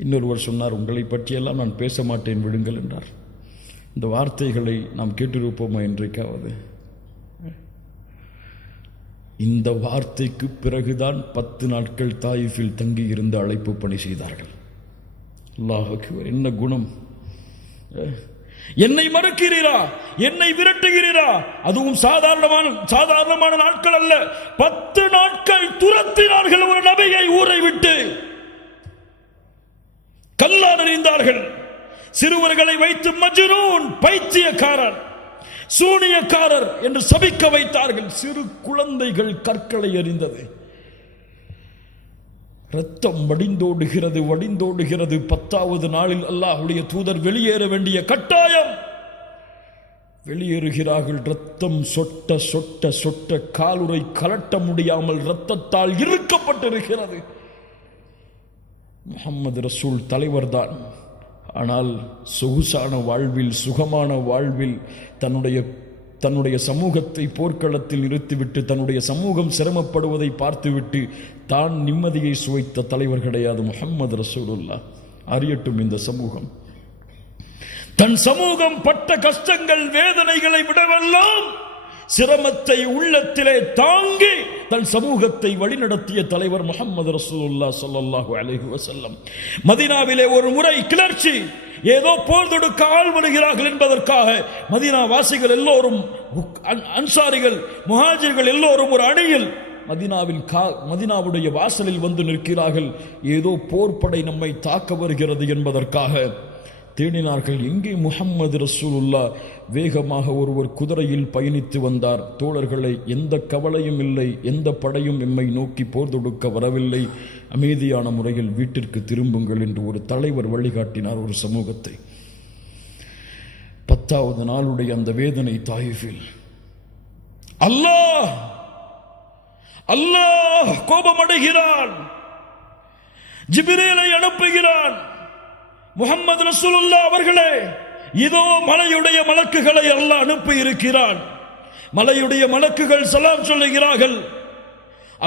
இன்னொருவர் சொன்னார், உங்களை பற்றியெல்லாம் நான் பேச மாட்டேன், விடுங்கள் என்றார். இந்த வார்த்தைகளை நாம் கேட்டிருப்போமா என்றைக்காவது? இந்த வார்த்தைக்கு பிறகுதான் 10 நாட்கள் தாயிஃபில் தங்கி இருந்து அழைப்பு பணி செய்தார்கள். அல்லாஹ் அக்பர். என்ன குணம்! என்னை மறுக்கிறீரா, என்னை விரட்டுகிறீரா? அதுவும் சாதாரணமான நாட்கள் அல்ல. 10 நாட்கள் துரத்தினார்கள் ஒரு நபியை ஊரை விட்டு. கல்லால் எறிந்தார்கள். சிறுவர்களை வைத்து மஜ்னூன், பைத்தியக்காரர், சூனியக்காரர் என்று சபிக்க வைத்தார்கள். சிறு குழந்தைகள் கற்களை எறிந்தது. ரத்தம் வடிந்தோடுகிறது. 10வது நாளில் அல்லாஹ்வுடைய தூதர் வெளியேற வேண்டிய கட்டாயம். வெளியேறுகிறார்கள். ரத்தம் சொட்ட சொட்ட சொட்ட காலுறை கலட்ட முடியாமல் ரத்தத்தால் இறுக்கப்பட்டிருக்கிறது. முஹம்மது ரசூல் தலைவர்தான். ஆனால் சொகுசான வாழ்வில், சுகமான வாழ்வில் தன்னுடைய சமூகத்தை போர்க்களத்தில் நிறுத்திவிட்டு, தன்னுடைய சமூகம் சிரமப்படுவதை பார்த்துவிட்டு தான் நிம்மதியை சுவைத்த தலைவர் கிடையாது முஹம்மது ரசூலுல்லாஹ். அறியட்டும் இந்த சமூகம். தன் சமூகம் பட்ட கஷ்டங்கள், வேதனைகளை விடவெல்லாம் சிரமத்தை உள்ளத்திலே தாங்கி தன் சமூகத்தை வழிநடத்திய தலைவர் முஹம்மது ரசூலுல்லாஹ் ஸல்லல்லாஹு அலைஹி வஸல்லம். மதீனாவிலே ஒரு முறை கிளர்ச்சி, ஏதோ போர் தொடுக்க ஆள் வருகிறார்கள் என்பதற்காக மதீனா வாசிகள் எல்லோரும், அன்சாரிகள், முஹாஜிர்கள் எல்லோரும் ஒரு அணியில் மதீனாவுடைய வாசலில் வந்து நிற்கிறார்கள். ஏதோ போர்ப்படை நம்மை தாக்க வருகிறது என்பதற்காக தேடினார்கள். எங்கே முஹம்மது ரசூலுல்லாஹ்? வேகமாக ஒருவர் குதிரையில் பயணித்து வந்தார். தோழர்களை, எந்த கவலையும் இல்லை, எந்த படையும் எம்மை நோக்கி போர் தொடுக்க வரவில்லை, அமைதியான முறையில் வீட்டிற்கு திரும்புங்கள் என்று ஒரு தலைவர் வழிகாட்டினார் ஒரு சமூகத்தை. 10வது நாளுடைய அந்த வேதனை தாயிஃபில். அல்லாஹ் கோபமடைகிறான். ஜிப்ரீலை அனுப்புகிறான். முஹம்மது ரசூலுல்லாஹ் அவர்களே, இதோ மலையுடைய மலக்குகளை அல்லாஹ் அனுப்பி இருக்கிறான். மலையுடைய மலக்குகள் சலாம் சொல்லுகிறார்கள்.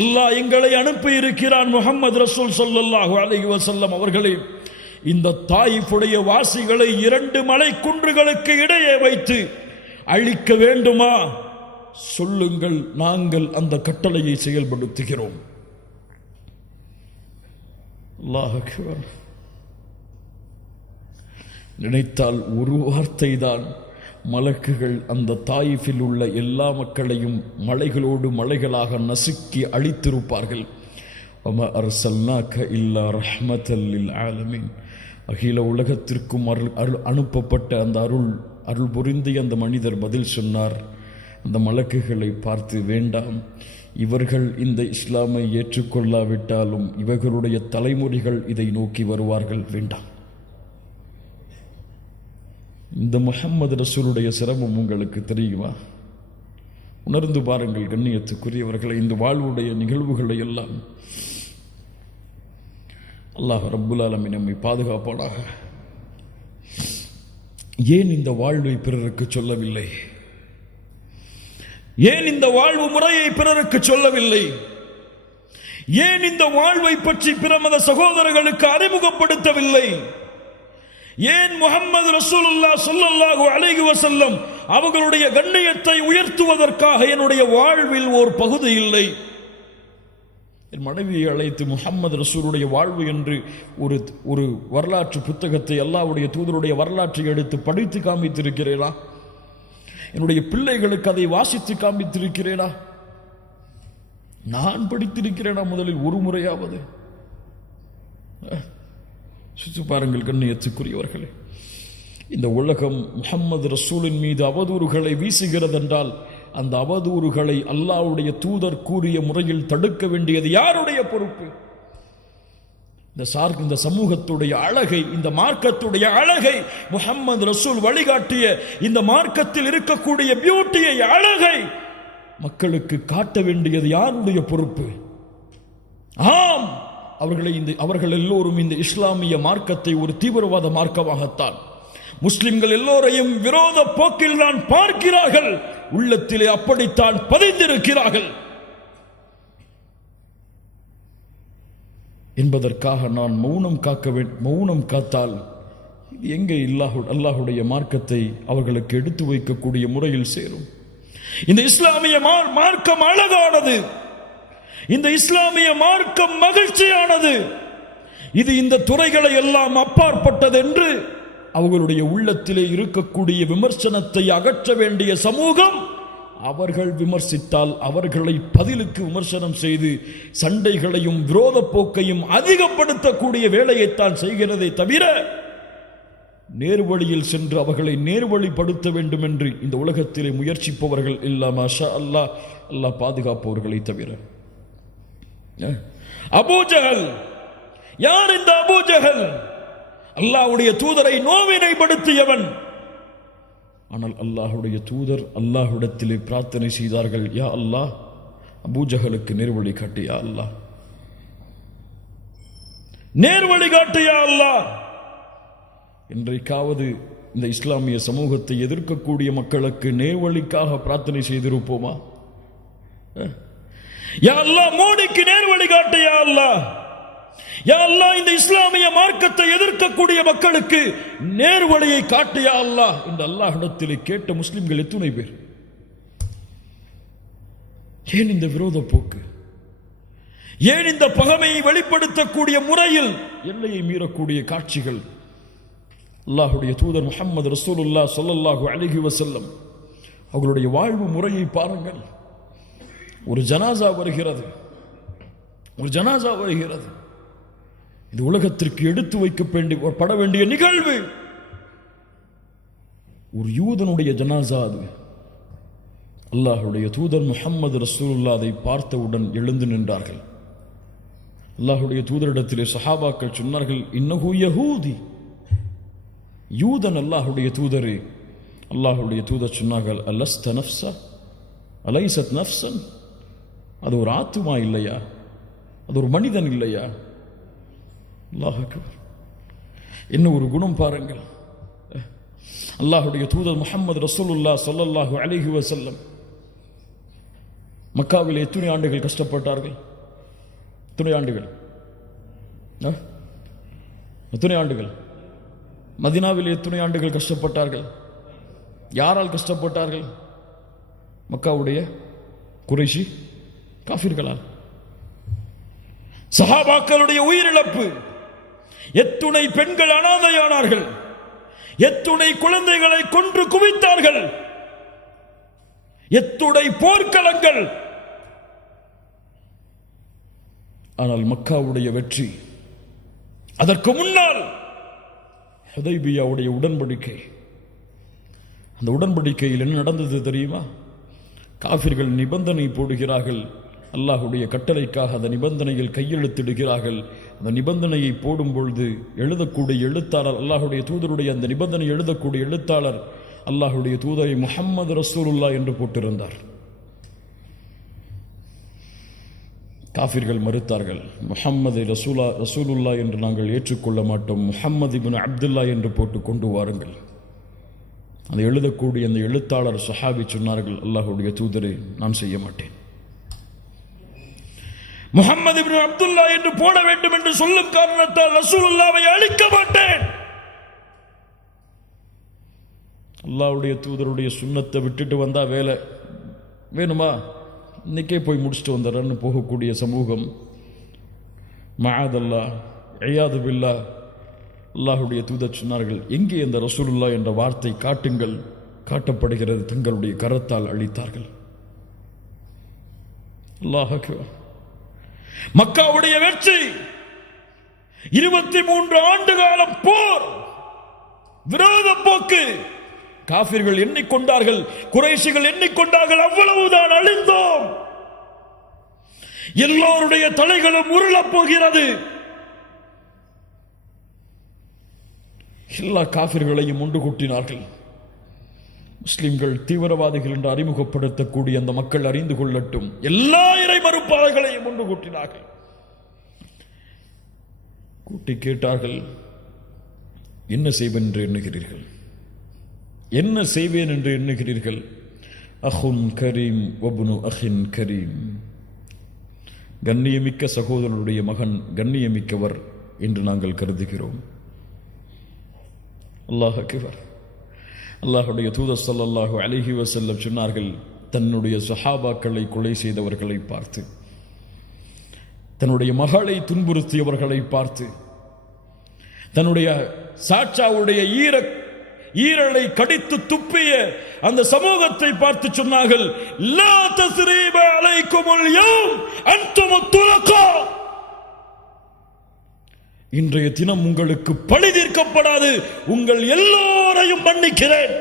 அல்லாஹ் எங்களை அனுப்பி இருக்கிறான் முஹம்மது ரசூல் ஸல்லல்லாஹு அலைஹி வஸல்லம் அவர்களே, இந்த தாயிஃபுடைய வாசிகளை 2 மலை குன்றுகளுக்கு இடையே வைத்து அழிக்க வேண்டுமா? சொல்லுங்கள், நாங்கள் அந்த கட்டளையை செயல்படுத்துகிறோம். அல்லாஹ் அக்பர். நினைத்தால் ஒரு வார்த்தை தான் மலக்குகள் அந்த தாயிஃபில் உள்ள எல்லா மக்களையும் மலைகளோடு மலைகளாக நசுக்கி அழித்திருப்பார்கள். வமா அர்சல்னாக இல்லா ரஹ்மத்தல் லில் ஆலமீன். அகில உலகத்திற்கும் அனுப்பப்பட்ட அந்த அருள் புரிந்திய அந்த மனிதர் பதில் சொன்னார் அந்த மலக்குகளை பார்த்து, வேண்டாம், இவர்கள் இந்த இஸ்லாமை ஏற்றுக்கொள்ளாவிட்டாலும் இவர்களுடைய தலைமுறைகள் இதை நோக்கி வருவார்கள், வேண்டாம். இந்த முஹம்மது ரசூலுடைய சிரமம் உங்களுக்கு தெரியுமா? உணர்ந்து பாருங்கள் கண்ணியத்துக்குரியவர்களை. இந்த வாழ்வுடைய நிகழ்வுகளை எல்லாம் அல்லாஹ் ரப்புல் ஆலமீன் நம்மை பாதுகாப்பானாக. ஏன் இந்த வாழ்வை பிறருக்கு சொல்லவில்லை? ஏன் இந்த வாழ்வு முறையை பிறருக்கு சொல்லவில்லை? ஏன் இந்த வாழ்வை பற்றி பிற மத சகோதரர்களுக்கு அறிமுகப்படுத்தவில்லை? ஏன் முஹம்மது ரசூலுல்லாஹ் ஸல்லல்லாஹு அலைஹி வஸல்லம் அவர்களுடைய கண்ணியத்தை உயர்த்துவதற்காக என்னுடைய வாழ்வில் ஒரு பகுதி இல்லை? என் மனைவியை அழைத்து முஹம்மது ரசூலுடைய வாழ்வு என்று ஒரு வரலாற்று புத்தகத்தை, அல்லாஹ்வுடைய தூதருடைய வரலாற்றை எடுத்து படித்து காண்பித்திருக்கிறேனா? என்னுடைய பிள்ளைகளுக்கு அதை வாசித்து காண்பித்திருக்கிறேனா? நான் படித்திருக்கிறேனா முதலில் ஒரு முறையாவது? சுற்றி பாருங்கள் கண்ணியத்துக்குரியவர்களே. இந்த உலகம் முஹம்மது ரசூலின் மீது அவதூறுகளை வீசுகிறது என்றால் அந்த அவதூறுகளை அல்லாஹ்வுடைய தூதர் கூறிய முறையில் தடுக்க வேண்டியது யாருடைய பொறுப்பு? இந்த சமூகத்துடைய அழகை, இந்த மார்க்கத்துடைய அழகை, முஹம்மது ரசூல் வழிகாட்டிய இந்த மார்க்கத்தில் இருக்கக்கூடிய பியூட்டியை, அழகை மக்களுக்கு காட்ட வேண்டியது யாருடைய பொறுப்பு? ஆம், அவர்கள் எல்லோரும் இந்த இஸ்லாமிய மார்க்கத்தை ஒரு தீவிரவாத மார்க்கமாகத்தான், முஸ்லிம்கள் எல்லோரையும் விரோத போக்கில் தான் பார்க்கிறார்கள், உள்ளத்திலே அப்படித்தான் பதிந்திருக்கிறார்கள் என்பதற்காக நான் மௌனம் காத்தால் இது எங்கே அல்லாஹுடைய மார்க்கத்தை அவர்களுக்கு எடுத்து வைக்கக்கூடிய முறையில் சேரும்? இந்த இஸ்லாமிய மார்க்கம் அழகானது, இந்த இஸ்லாமிய மார்க்கம் மகிழ்ச்சியானது, இது இந்த துறைகளை எல்லாம் அப்பாற்பட்டது என்று அவர்களுடைய உள்ளத்திலே இருக்கக்கூடிய விமர்சனத்தை அகற்ற வேண்டிய சமூகம், அவர்கள் விமர்சித்தால் அவர்களை பதிலுக்கு விமர்சனம் செய்து சண்டைகளையும் விரோத போக்கையும் அதிகப்படுத்தக்கூடிய வேலையைத்தான் செய்கிறதை தவிர நேர்வழியில் சென்று அவர்களை நேர்வழிப்படுத்த வேண்டும் என்று இந்த உலகத்திலே முயற்சிப்பவர்கள் இல்லா மாஷா அல்லாஹ், அல்லாஹ் பாதுகாப்பவர்களை தவிர. அபூஜஹல் யார்? இந்த அபூஜஹல் அல்லாஹ்வுடைய தூதரை நோவினைப்படுத்தியவன். ஆனால் அல்லாஹ்வுடைய தூதர் அல்லாஹ்விடத்திலே பிரார்த்தனை செய்தார்கள், யா அல்லாஹ், அபூஜஹலுக்கு நேர்வழி காட்டு, யா அல்லாஹ் நேர்வழி காட்டு, யா அல்லாஹ். இன்றைக்காவது இந்த இஸ்லாமிய சமூகத்தை எதிர்க்கக்கூடிய மக்களுக்கு நேர்வழிக்காக பிரார்த்தனை செய்திருப்போமா? யா அல்லாஹ், மோடிக்கு நேர்வழி காட்டு, யா அல்லாஹ். யா அல்லாஹ், இந்த இஸ்லாமிய மார்க்கத்தை எதிர்க்கக்கூடிய மக்களுக்கு நேர்வழியை காட்டு, யா அல்லாஹ் என்று அல்லாஹ்விடத்திலே கேட்ட முஸ்லிம்கள் எத்தனை பேர்? ஏன் இந்த விரோத போக்கு? ஏன் இந்த பகைமையை வெளிப்படுத்தக்கூடிய முறையில் எல்லையை மீறக்கூடிய காட்சிகள்? அல்லாஹ்வுடைய தூதர் முஹம்மது ரசூலுல்லாஹ் ஸல்லல்லாஹு அலைஹி வஸல்லம் அவர்களுடைய வாழ்வு முறையை பாருங்கள். ஒரு ஜனாசா வருகிறது, இது உலகத்திற்கு எடுத்து வைக்கப்பட வேண்டிய நிகழ்வு. ஒரு யூதனுடைய ஜனாசா அது. அல்லாஹ்வுடைய தூதர் முஹம்மது ரசூலுல்லாஹ் அதை பார்த்தவுடன் எழுந்து நின்றார்கள். அல்லாஹ்வுடைய தூதரிடத்திலே சஹாபாக்கள் சொன்னார்கள், இன்னஹு யஹூதி, யூதன் அல்லாஹ்வுடைய தூதரே. அல்லாஹ்வுடைய தூதர் சொன்னார்கள், அலஸ்த நஃப்ஸா அலைஸத் நஃப்ஸன், அது ஒரு ஆத்துமா இல்லையா? அது ஒரு மனிதன் இல்லையா? அல்லாஹ் அக்பர். என்ன ஒரு குணம் பாருங்கள். அல்லாஹ்வுடைய தூதர் முஹம்மது ரசூலுல்லாஹ் ஸல்லல்லாஹு அலைஹி வஸல்லம் மக்காவில் எத்தனை ஆண்டுகள் கஷ்டப்பட்டார்கள்? எத்தனை ஆண்டுகள்? எத்தனை ஆண்டுகள்? மதீனாவில் எத்தனை ஆண்டுகள் கஷ்டப்பட்டார்கள்? யாரால் கஷ்டப்பட்டார்கள்? மக்காவுடைய குறைஷி காஃபிர்களால். சஹாபாக்களுடைய உயிரிழப்பு. எத்துணை பெண்கள் அனாதையானார்கள், எத்துணை குழந்தைகளை கொன்று குவித்தார்கள், எத்துணை போர்க்களங்கள். ஆனால் மக்காவுடைய வெற்றி. அதற்கு முன்னால் ஹுதைபியாவுடைய உடன்படிக்கை. அந்த உடன்படிக்கையில் என்ன நடந்தது தெரியுமா? காஃபிர்கள் நிபந்தனை போடுகிறார்கள், அல்லாஹுடைய கட்டளைக்காக அந்த நிபந்தனையில் கையெழுத்திடுகிறார்கள். அந்த நிபந்தனையை போடும் பொழுது எழுதக்கூடிய எழுத்தாளர், அல்லாஹுடைய தூதருடைய அந்த நிபந்தனை எழுதக்கூடிய எழுத்தாளர் அல்லாஹுடைய தூதரை முஹம்மது ரசூலுல்லா என்று போட்டிருந்தார். காஃபிர்கள் மறுத்தார்கள். முஹம்மது ரசூலுல்லா என்று நாங்கள் ஏற்றுக்கொள்ள மாட்டோம், முஹம்மது இப்னு அப்துல்லா என்று போட்டு கொண்டு வாருங்கள். அந்த எழுதக்கூடிய அந்த எழுத்தாளர் சஹாபி சொன்னார்கள், அல்லாஹுடைய தூதரை நான் செய்ய மாட்டேன். முஹம்மது இப்னு அப்துல்லா என்று போட வேண்டும் என்று சொல்லும் காரணத்தால் ரசூலுல்லாவை அழிக்க மாட்டேன். அல்லாஹ்வுடைய தூதருடைய சுன்னத்தை விட்டுட்டு வந்தா வேலை வேணுமா? இன்னைக்கே போய் முடிச்சுட்டு வந்துடுறேன்னு போகக்கூடிய சமூகம். மஆதல்லா, இயாது பில்லா. அல்லாஹுடைய தூதர் சொன்னார்கள், எங்கே அந்த ரசூலுல்லா என்ற வார்த்தை காட்டுங்கள். காட்டப்படுகிறது, தங்களுடைய கரத்தால் அழித்தார்கள். அல்லாஹ் அக்பர். மக்காவுடைய வெற்றி. 23 ஆண்டு காலம் போர், விரோத போக்கு. காஃபிர்கள் எண்ணிக்கொண்டார்கள், குறைஷிகள் எண்ணிக்கொண்டார்கள், அவ்வளவுதான், அழிந்தோம், எல்லோருடைய தலைகளும் உருளப் போகிறது. எல்லா காஃபிர்களையும் ஒன்று கூட்டினார்கள். முஸ்லிம்கள் தீவிரவாதிகள் என்று அறிமுகப்படுத்தக்கூடிய அந்த மக்கள் அறிந்து கொள்ளட்டும், எல்லா இறை மறுப்பாளர்களையும் ஒன்று கூட்டினார்கள். கூட்டி கேட்டார்கள், என்ன செய்வேன் என்று எண்ணுகிறீர்கள்? என்ன செய்வேன் என்று எண்ணுகிறீர்கள்? அஹுன் கரீம் வப்னு அஹின் கரீம். கண்ணியமிக்க சகோதரருடைய மகன் கண்ணியமிக்கவர் என்று நாங்கள் கருதுகிறோம். அல்லாஹ் அக்பர். அல்லாஹுடைய தூதர் ஸல்லல்லாஹு அலைஹி வஸல்லம் சொன்னார்கள், தன்னுடைய சஹாபாக்களை கொலை செய்தவர்களை பார்த்து, தன்னுடைய மகளை துன்புறுத்தியவர்களை பார்த்து, தன்னுடைய சாச்சாவுடைய ஈரலை கடித்து துப்பிய அந்த சமூகத்தை பார்த்து சொன்னார்கள், லா தஸ்ரீப அலைக்குமுல் யௌம் அன்துமுத் துலகா. இன்றைய தினம் உங்களுக்கு பழி தீர்க்கப்படாது, உங்கள் எல்லோரையும் மன்னிக்கிறேன்.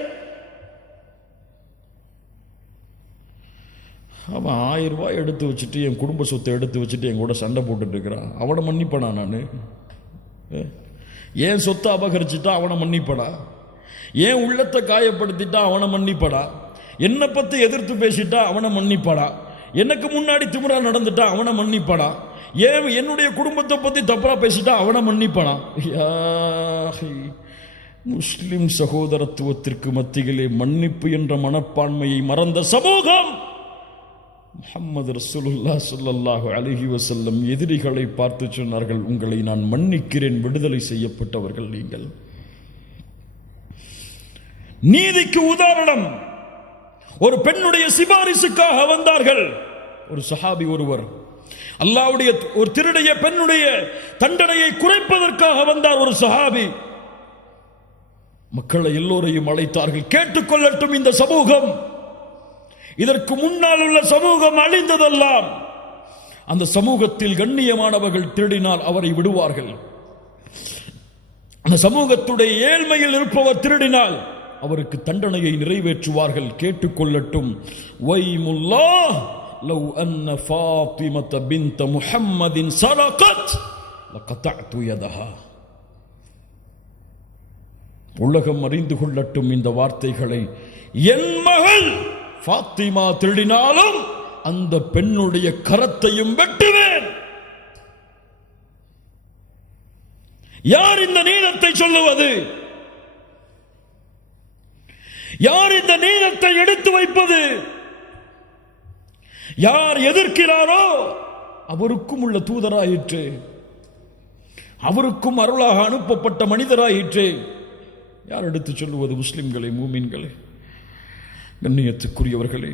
அவன் 1000 ரூபாய் எடுத்து வச்சுட்டு, என் குடும்ப சொத்தை எடுத்து வச்சுட்டு என் கூட சண்டை போட்டுட்டு இருக்கிறான். அவனை மன்னிப்பனா? நான் ஏன் சொத்தை அபகரிச்சுட்டா அவனை மன்னிப்படா? ஏன் உள்ளத்தை காயப்படுத்திட்டா அவனை மன்னிப்படா? என்னை பத்தி எதிர்த்து பேசிட்டா அவனை மன்னிப்படா? எனக்கு முன்னாடி திமிரா நடந்துட்டா அவனை மன்னிப்படா? ஏன் என்னுடைய குடும்பத்தை பத்தி தப்பா பேசிட்டா அவனை மன்னிப்படா? முஸ்லிம் சகோதரத்துவத்திற்கு மத்தியிலே மன்னிப்பு என்ற மனப்பான்மையை மறந்த சமூகம். முஹம்மது ரசூலுல்லாஹ் ஸல்லல்லாஹு அலைஹி வஸல்லம் எதிரிகளை பார்த்து சொன்னார்கள், உங்களை நான் மன்னிக்கிறேன், விடுதலை செய்யப்பட்டவர்கள் நீங்கள். நீதிக்கு உதாரணம், ஒரு பெண்ணுடைய சிபாரிசுக்காக வந்தார்கள். ஒரு சஹாபி ஒருவர் அல்லாஹ்வுடைய ஒரு திருடைய பெண்ணுடைய தண்டனையை குறைப்பதற்காக வந்தார். ஒரு சஹாபி மக்களை எல்லோரையும் அழைத்தார்கள், கேட்டுக்கொள்ளட்டும் இந்த சமூகம், இதற்கு முன்னால் உள்ள சமூகம் அழிந்ததெல்லாம். அந்த சமூகத்தில் கண்ணியமானவர்கள் திருடினால் அவரை விடுவார்கள். அந்த சமூகத்துடைய ஏழ்மையில் இருப்பவர் திருடினால் அவருக்கு தண்டனையை நிறைவேற்றுவார்கள். கேட்டுக்கொள்ளட்டும். வைமுல்லாஹ் லவ் அன்ன ஃபாத்திமத பின்த முஹம்மதின் ஸரகத் லகதஅது யதஹா. உலகம் அறிந்து கொள்ளட்டும் இந்த வார்த்தைகளை. என் மகள் ஃபாத்திமா திருடினாலும் அந்த பெண்ணுடைய கரத்தையும் வெட்டுவேன். யார் இந்த நீதத்தை சொல்லுவது? யார் இந்த நீதத்தை எடுத்து வைப்பது? யார் எதிர்க்கிறாரோ அவருக்கும் உள்ள தூதராயிற்று, அவருக்கும் அருளாக அனுப்பப்பட்ட மனிதராயிற்று. யார் எடுத்து சொல்லுவது? முஸ்லிம்களே, மூமின்களே, கண்ணியத்துக்குரியவர்களே.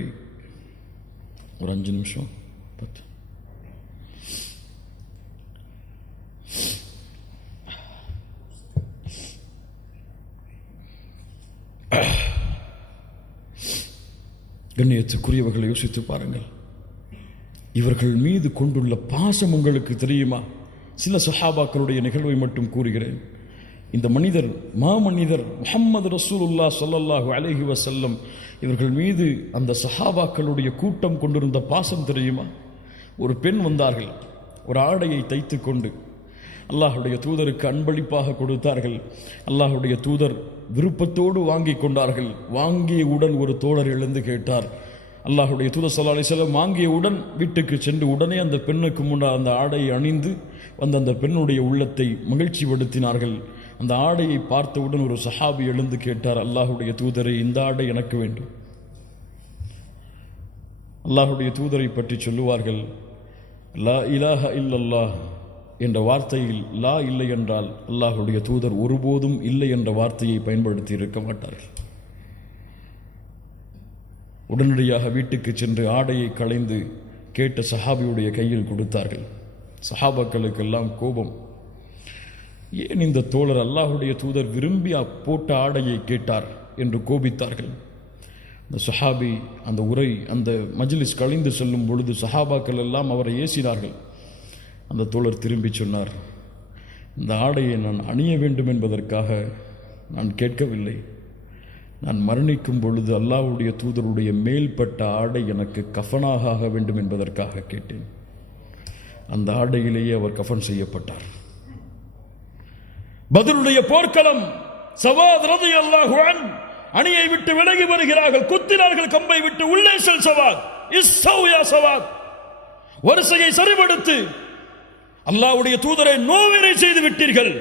ஒரு 5 நிமிஷம் 10. கண்ணியத்துக்குரியவர்களை யோசித்து பாருங்கள். இவர்கள் மீது கொண்டுள்ள பாசம் உங்களுக்கு தெரியுமா? சில சஹாபாக்களுடைய நிகழ்வை மட்டும் கூறுகிறேன். இந்த மனிதர், மாமனிதர் முஹம்மது ரசூலுல்லாஹ் ஸல்லல்லாஹு அலைஹி வஸல்லம் இவர்கள் மீது அந்த சஹாபாக்களுடைய கூட்டம் கொண்டிருந்த பாசம் தெரியுமா? ஒரு பெண் வந்தார்கள், ஒரு ஆடையை தைத்து கொண்டு அல்லாஹுடைய தூதருக்கு அன்பளிப்பாக கொடுத்தார்கள். அல்லாஹுடைய தூதர் விருப்பத்தோடு வாங்கி கொண்டார்கள். வாங்கியவுடன் ஒரு தோழர் எழுந்து கேட்டார். அல்லாஹுடைய தூதர் ஸல்லல்லாஹு அலைஹி வஸல்லம் வாங்கியவுடன் வீட்டுக்கு சென்று உடனே அந்த பெண்ணுக்கு முன்னால் அந்த ஆடையை அணிந்து வந்த அந்த பெண்ணுடைய உள்ளத்தை மகிழ்ச்சி படுத்தினார்கள். அந்த ஆடையை பார்த்தவுடன் ஒரு சஹாபி எழுந்து கேட்டார், அல்லாஹுடைய தூதரை, இந்த ஆடை எனக்கு வேண்டும். அல்லாஹுடைய தூதரை பற்றி சொல்லுவார்கள், லா இலாஹ இல்லல்லாஹ் என்ற வார்த்தையில் லா இல்லை என்றால் அல்லாஹுடைய தூதர் ஒருபோதும் இல்லை என்ற வார்த்தையை பயன்படுத்தி இருக்க மாட்டார்கள். உடனடியாக வீட்டுக்கு சென்று ஆடையை களைந்து கேட்ட சஹாபியுடைய கையில் கொடுத்தார்கள். சஹாபாக்களுக்கெல்லாம் கோபம். ஏன் இந்த தோழர் அல்லாஹுடைய தூதர் விரும்பி போட்ட ஆடையை கேட்டார் என்று கோபித்தார்கள். அந்த சஹாபி அந்த உரை, அந்த மஜ்லிஸ் கழிந்து செல்லும் பொழுது சஹாபாக்கள் எல்லாம் அவரை ஏசினார்கள். அந்த தோழர் திரும்பி சொன்னார், இந்த ஆடையை நான் அணிய வேண்டும் என்பதற்காக நான் கேட்கவில்லை. நான் மரணிக்கும் பொழுது அல்லாஹ்வுடைய தூதருடைய மேல்பட்ட ஆடை எனக்கு கஃபனாக ஆக வேண்டும் என்பதற்காக கேட்டேன். அந்த ஆடையிலேயே அவர் கஃபன் செய்யப்பட்டார். பத்ருடைய போர்க்களம், சவாத் ரலியல்லாஹு அன்ஹு அணியை விட்டு விலகி வருகிறார்கள். குத்தினார்கள் கம்பை விட்டு, உள்ளே செல் சவாத், இஸ்ஸவ் யா சவாத், வரிசையை சரிபடுத்து, அல்லாஹ்வுடைய தூதரை நோவினை செய்து விட்டீர்கள்,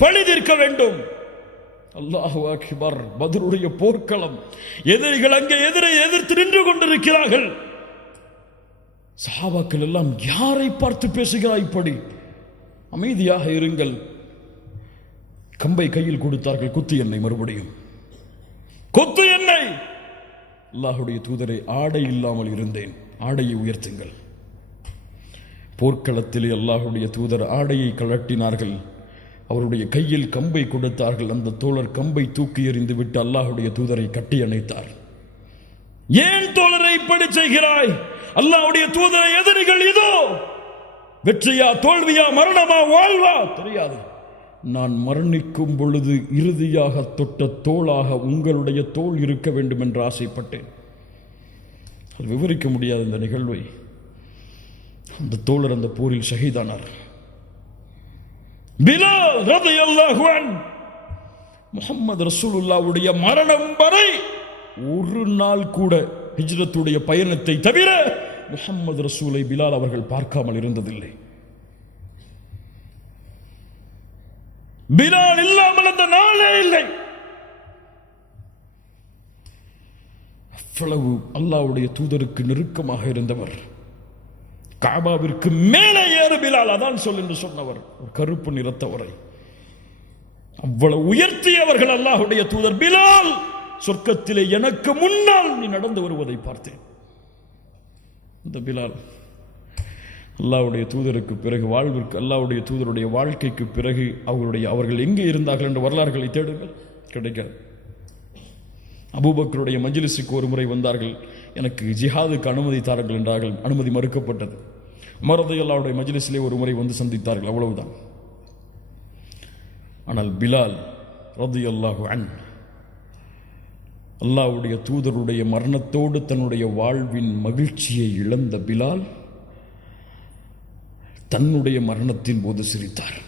பழி தீர்க்க வேண்டும். அல்லாஹு அக்பர். பத்ருடைய போர்க்களம், எதிரிகள் அங்கே எதிர்த்து நின்று கொண்டிருக்கிறார்கள். சஹாபாக்கள் எல்லாம், யாரை பார்த்து பேசுகிறாய் இப்படி? அமைதியாக இருங்கள். கம்பை கையில் கொடுத்தார்கள். குத்து என்னை, மறுபடியும் கொத்து என்னை. அல்லாஹுடைய தூதரை, ஆடை இல்லாமல் இருந்தேன், ஆடையை உயர்த்துங்கள். போர்க்களத்திலே அல்லாஹுடைய தூதர் ஆடையை கழட்டினார்கள். அவருடைய கையில் கம்பை கொடுத்தார்கள். அந்த தோழர் கம்பை தூக்கி எறிந்து விட்டு அல்லாஹுடைய தூதரை கட்டி அணைத்தார். ஏன் தோழரை இப்படி செய்கிறாய்? அல்லாஹ்வுடைய தூதரை எதிரிகள் இதோ, வெற்றியா தோல்வியா, மரணமா வாழ்வா தெரியாது. நான் மரணிக்கும் பொழுது இறுதியாக தொட்ட தோளாக உங்களுடைய தோள் இருக்க வேண்டும் என்று ஆசைப்பட்டேன். அது விவரிக்க முடியாத இந்த நிகழ்வை. அந்த தோழர் அந்த போரில் ஷஹீதானார். பிலால் ரலியல்லாஹு அன்ஹு முஹம்மது ரசூலுல்லாஹ்வுடைய மரணம் வரை ஒரு நாள் கூட ஹிஜ்ரத்துடைய பயணத்தை தவிர முஹம்மது ரசூலை பிலால் அவர்கள் பார்க்காமல் இருந்ததில்லை. பிலால் இல்லாமல் அந்த நாளே இல்லை. அவ்வளவு அல்லாஹ்வுடைய தூதருக்கு நெருக்கமாக இருந்தவர். காபாவிற்கு மேலே ஏறு பிலால், அதான் சொல் என்று சொன்னவர், ஒரு கருப்பு நிறத்தவரை அவ்வளவு உயர்த்தியவர்கள் அல்லாஹ்வுடைய தூதர். பிலால், சொர்க்கத்திலே எனக்கு முன்னால் நீ நடந்து வருவதை பார்த்தேன். இந்த பிலால் அல்லாஹ்வுடைய தூதருக்கு பிறகு வாழ்விற்கு, அல்லாஹ்வுடைய தூதருடைய வாழ்க்கைக்கு பிறகு அவர்கள் எங்கே இருந்தார்கள் என்ற வரலாறுகளை தேடுங்கள், கிடைக்காது. அபூபக்கருடைய மஜ்லிஸுக்கு ஒரு முறை வந்தார்கள். எனக்கு ஜிஹாதுக்கு அனுமதி தாருங்கள் என்றார்கள். அனுமதி மறுக்கப்பட்டது. உமர் ரலியல்லாஹுடைய மஜ்லிஸிலே ஒரு முறை வந்து சந்தித்தார்கள், அவ்வளவுதான். ஆனால் பிலால் ரலியல்லாஹு அன்ஹு அல்லாஹ்வுடைய தூதருடைய மரணத்தோடு தன்னுடைய வாழ்வின் மகிழ்ச்சியை இழந்த பிலால் தன்னுடைய மரணத்தின் போது சிரித்தார்.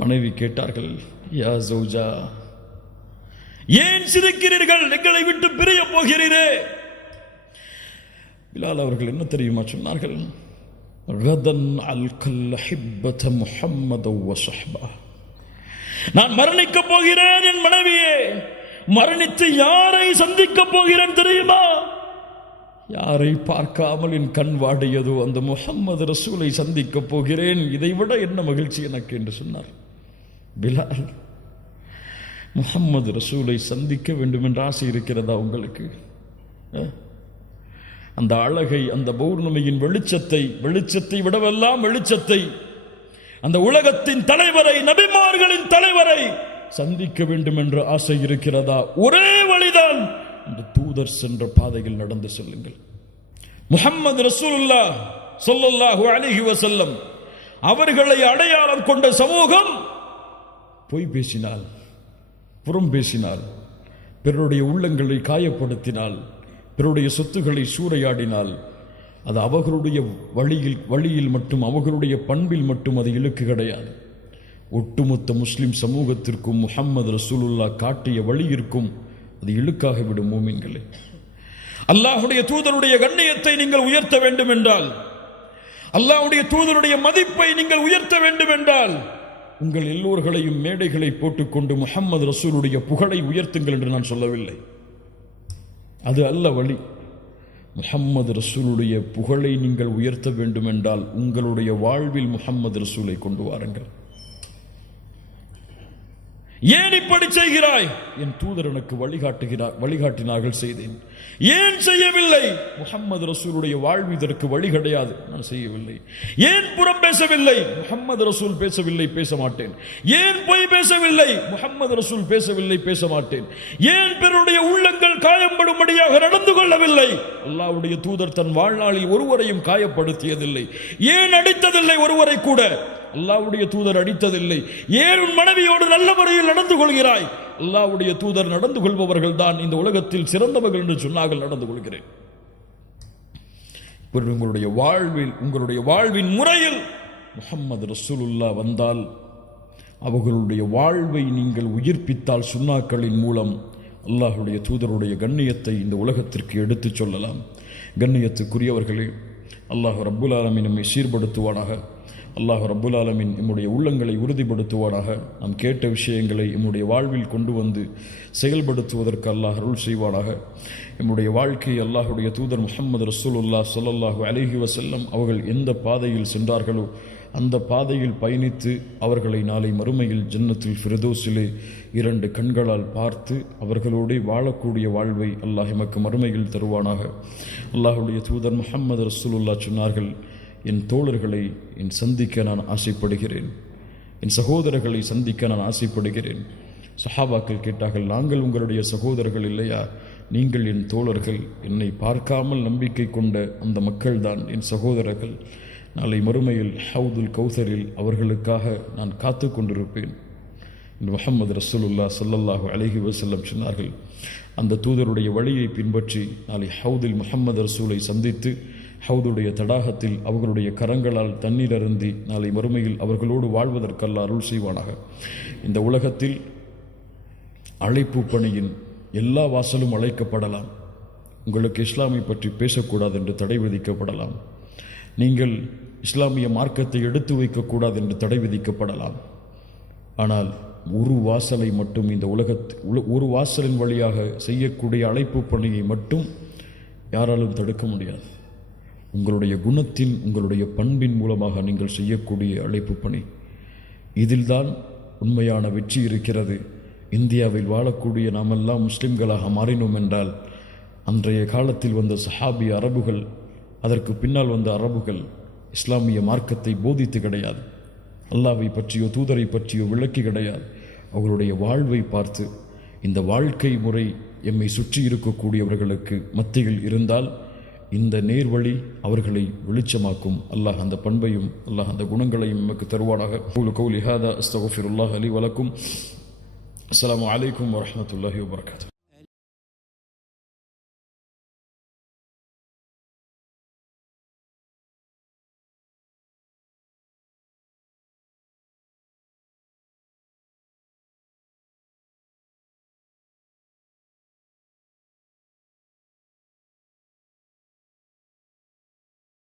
மனைவி கேட்டார்கள், யா ஜௌஜா, ஏன் சிரிக்கிறீர்கள்? எங்களை விட்டு பிரிய போகிறீரே. பிலால் அவர்கள் என்ன தெரியுமா சொன்னார்கள்? கதன் அல்கல் ஹிப்பத முஹம்மது வ ஸஹ்பா. நான் மரணிக்க போகிறேன் என் மனைவியே. மரணித்து யாரை சந்திக்க போகிறேன் தெரியுமா? யாரை பார்க்காமல் என் கண் வாடியதோ அந்த முஹம்மது ரசூலை சந்திக்கப் போகிறேன், இதைவிட என்ன மகிழ்ச்சி எனக்கு என்று சொன்னார் பிலால். முஹம்மது ரசூலை சந்திக்க வேண்டும் என்ற ஆசை இருக்கிறதா உங்களுக்கு? அந்த அழகை, அந்த பௌர்ணமியின் வெளிச்சத்தை விடவெல்லாம் வெளிச்சத்தை, அந்த உலகத்தின் தலைவரை, நபிமார்களின் தலைவரை சந்திக்க வேண்டும் என்ற ஆசை இருக்கிறதா? ஒரே வழிதான், இந்த தூதர் சென்ற பாதையில் நடந்து செல்லுங்கள். முஹம்மது ரசூலுல்லாஹ் ஸல்லல்லாஹு அலைஹி வஸல்லம் அவர்களை அடையாளம் கொண்ட சமூகம் பொய் பேசினால், புறம் பேசினால், பிறருடைய உள்ளங்களை காயப்படுத்தினால், பிறருடைய சொத்துக்களை சூறையாடினால், அது அவர்களுடைய வழியில் மட்டும், அவர்களுடைய பண்பில் மட்டும் அது இழுக்கு கிடையாது. ஒட்டுமொத்த முஸ்லிம் சமூகத்திற்கும் முஹம்மது ரசூலுல்லாஹ் காட்டிய வழியிற்கும் அது இழுக்காக விடும். மூமின்களே, அல்லாஹ்வுடைய தூதருடைய கண்ணியத்தை நீங்கள் உயர்த்த வேண்டும் என்றால், அல்லாஹ்வுடைய தூதருடைய மதிப்பை நீங்கள் உயர்த்த வேண்டும் என்றால், உங்கள் எல்லோர்களையும் மேடைகளை போட்டுக்கொண்டு முஹம்மது ரசூலுடைய புகழை உயர்த்துங்கள் என்று நான் சொல்லவில்லை. அது அல்ல வழி. முஹம்மது ரசூலுடைய புகழை நீங்கள் உயர்த்த வேண்டும் என்றால் உங்களுடைய வாழ்வில் முஹம்மது ரசூலை கொண்டு வாருங்கள். ஏன் இப்படி செய்கிறாய்? என் தூதர் எனக்கு வழிகாட்டினார்கள், செய்தேன். ஏன் செய்யவில்லை? முஹம்மது ரசூலுடைய வாழ்வு இதற்கு வழி கிடையாது, நான் செய்யவில்லை. ஏன் புறம் பேசவில்லை? முஹம்மது ரசூல் பேசவில்லை, பேச மாட்டேன். ஏன் பொய் பேசவில்லை? முஹம்மது ரசூல் பேசவில்லை, பேச மாட்டேன். ஏன் பிறருடைய உள்ளங்கள் காயப்படும்படியாக நடந்து கொள்ளவில்லை? அல்லாஹ்வுடைய தூதர் தன் வாழ்நாளில் ஒருவரையும் காயப்படுத்தியதில்லை. ஏன் அடித்ததில்லை? ஒருவரை கூட அல்லாஹ்வுடைய தூதர் அடித்ததில்லை. ஏன் உன் மனைவியோடு நல்ல முறையில் நடந்து கொள்கிறாய்? அல்லாஹ்வுடைய தூதர் நடந்து கொள்பவர்கள் தான் இந்த உலகத்தில் சிறந்தவர்கள் என்று சொன்னார்கள், நடந்து கொள்கிறேன். உங்களுடைய வாழ்வின் முறையில் முஹம்மது ரசூலுல்லாஹ் வந்தால், அவர்களுடைய வாழ்வை நீங்கள் உயிர்ப்பித்தால், சுன்னாக்களின் மூலம் அல்லாஹ்வுடைய தூதருடைய கண்ணியத்தை இந்த உலகத்திற்கு எடுத்துச் சொல்லலாம். கண்ணியத்துக்குரியவர்களே, அல்லாஹ் ரப்புல் ஆலமீன் நம்மை சீர்படுத்துவானாக. அல்லாஹ் ரப்புல் ஆலமீன் நம்முடைய உள்ளங்களை உறுதிப்படுத்துவானாக. நாம் கேட்ட விஷயங்களை நம்முடைய வாழ்வில் கொண்டு வந்து செயல்படுத்துவதற்கு அல்லாஹ் அருள் செய்வானாக. நம்முடைய வாழ்க்கையை அல்லாஹ்வுடைய தூதர் முஹம்மது ரசூலுல்லாஹ் ஸல்லல்லாஹு அலைஹி வஸல்லம் அவர்கள் எந்த பாதையில் சென்றார்களோ அந்த பாதையில் பயணித்து அவர்களை நாளை மறுமையில் ஜன்னத்துல் ஃபிர்தௌஸிலே 2 கண்களால் பார்த்து அவர்களோடு வாழக்கூடிய வாழ்வை அல்லாஹ் எமக்கு மறுமையில் தருவானாக. அல்லாஹ்வுடைய தூதர் முஹம்மது ரசூலுல்லாஹ் சொன்னார்கள், என் தோழர்களை சந்திக்க நான் ஆசைப்படுகிறேன், என் சகோதரர்களை சந்திக்க நான் ஆசைப்படுகிறேன். சஹாபாக்கள் கேட்டார்கள், நாங்கள் உங்களுடைய சகோதரர்கள் இல்லையா? நீங்கள் என் தோழர்கள். என்னை பார்க்காமல் நம்பிக்கை கொண்ட அந்த மக்கள்தான் என் சகோதரர்கள். நாளை மறுமையில் ஹவுதுல் கௌசரில் அவர்களுக்காக நான் காத்து கொண்டிருப்பேன் என்று முஹம்மது ரசூலுல்லாஹ் ஸல்லல்லாஹு அலைஹி வஸல்லம் சொன்னார்கள். அந்த தூதருடைய வழியை பின்பற்றி நாளை ஹவுதில் முஹம்மது ரசூலை சந்தித்து ஹவுதுடைய தடாகத்தில் அவர்களுடைய கரங்களால் தண்ணீர் அருந்தி நாளை மறுமையில் அவர்களோடு வாழ்வதற்கல்ல அருள் செய்வானாக. இந்த உலகத்தில் அழைப்பு பணியின் எல்லா வாசலும் அழைக்கப்படலாம். உங்களுக்கு இஸ்லாமை பற்றி பேசக்கூடாது என்று தடை விதிக்கப்படலாம். நீங்கள் இஸ்லாமிய மார்க்கத்தை எடுத்து வைக்கக்கூடாது என்று தடை விதிக்கப்படலாம். ஆனால் ஒரு வாசலை மட்டும், இந்த ஒரு வாசலின் வழியாக செய்யக்கூடிய அழைப்பு பணியை மட்டும் யாராலும் தடுக்க முடியாது. உங்களுடைய குணத்தின், உங்களுடைய பண்பின் மூலமாக நீங்கள் செய்யக்கூடிய அழைப்பு பணி, இதில்தான் உண்மையான வெற்றி இருக்கிறது. இந்தியாவில் வாழக்கூடிய நாமெல்லாம் முஸ்லிம்களாக மாறினோம் என்றால், அன்றைய காலத்தில் வந்த சஹாபி அரபுகள், அதற்கு பின்னால் வந்த அரபுகள் இஸ்லாமிய மார்க்கத்தை போதித்து கிடையாது, அல்லாஹ்வை பற்றியோ தூதரை பற்றியோ விளக்கி கிடையாது. அவர்களுடைய வாழ்வை பார்த்து, இந்த வாழ்க்கை முறை எம்மை சுற்றி இருக்கக்கூடியவர்களுக்கு மத்தியில் இருந்தால் இந்த நேர்வழி அவர்களை வெளிச்சமாக்கும். அல்லாஹ் அந்த பண்பையும் அல்லாஹ் அந்த குணங்களையும் நமக்கு தருவானாக. கௌலி ஹாதா அஸ்தக்ஃபிருல்லாஹ் லி வலக்கும். அஸ்ஸலாமு அலைக்கும் வரஹ்மத்துல்லாஹி வபரகாத்துஹு.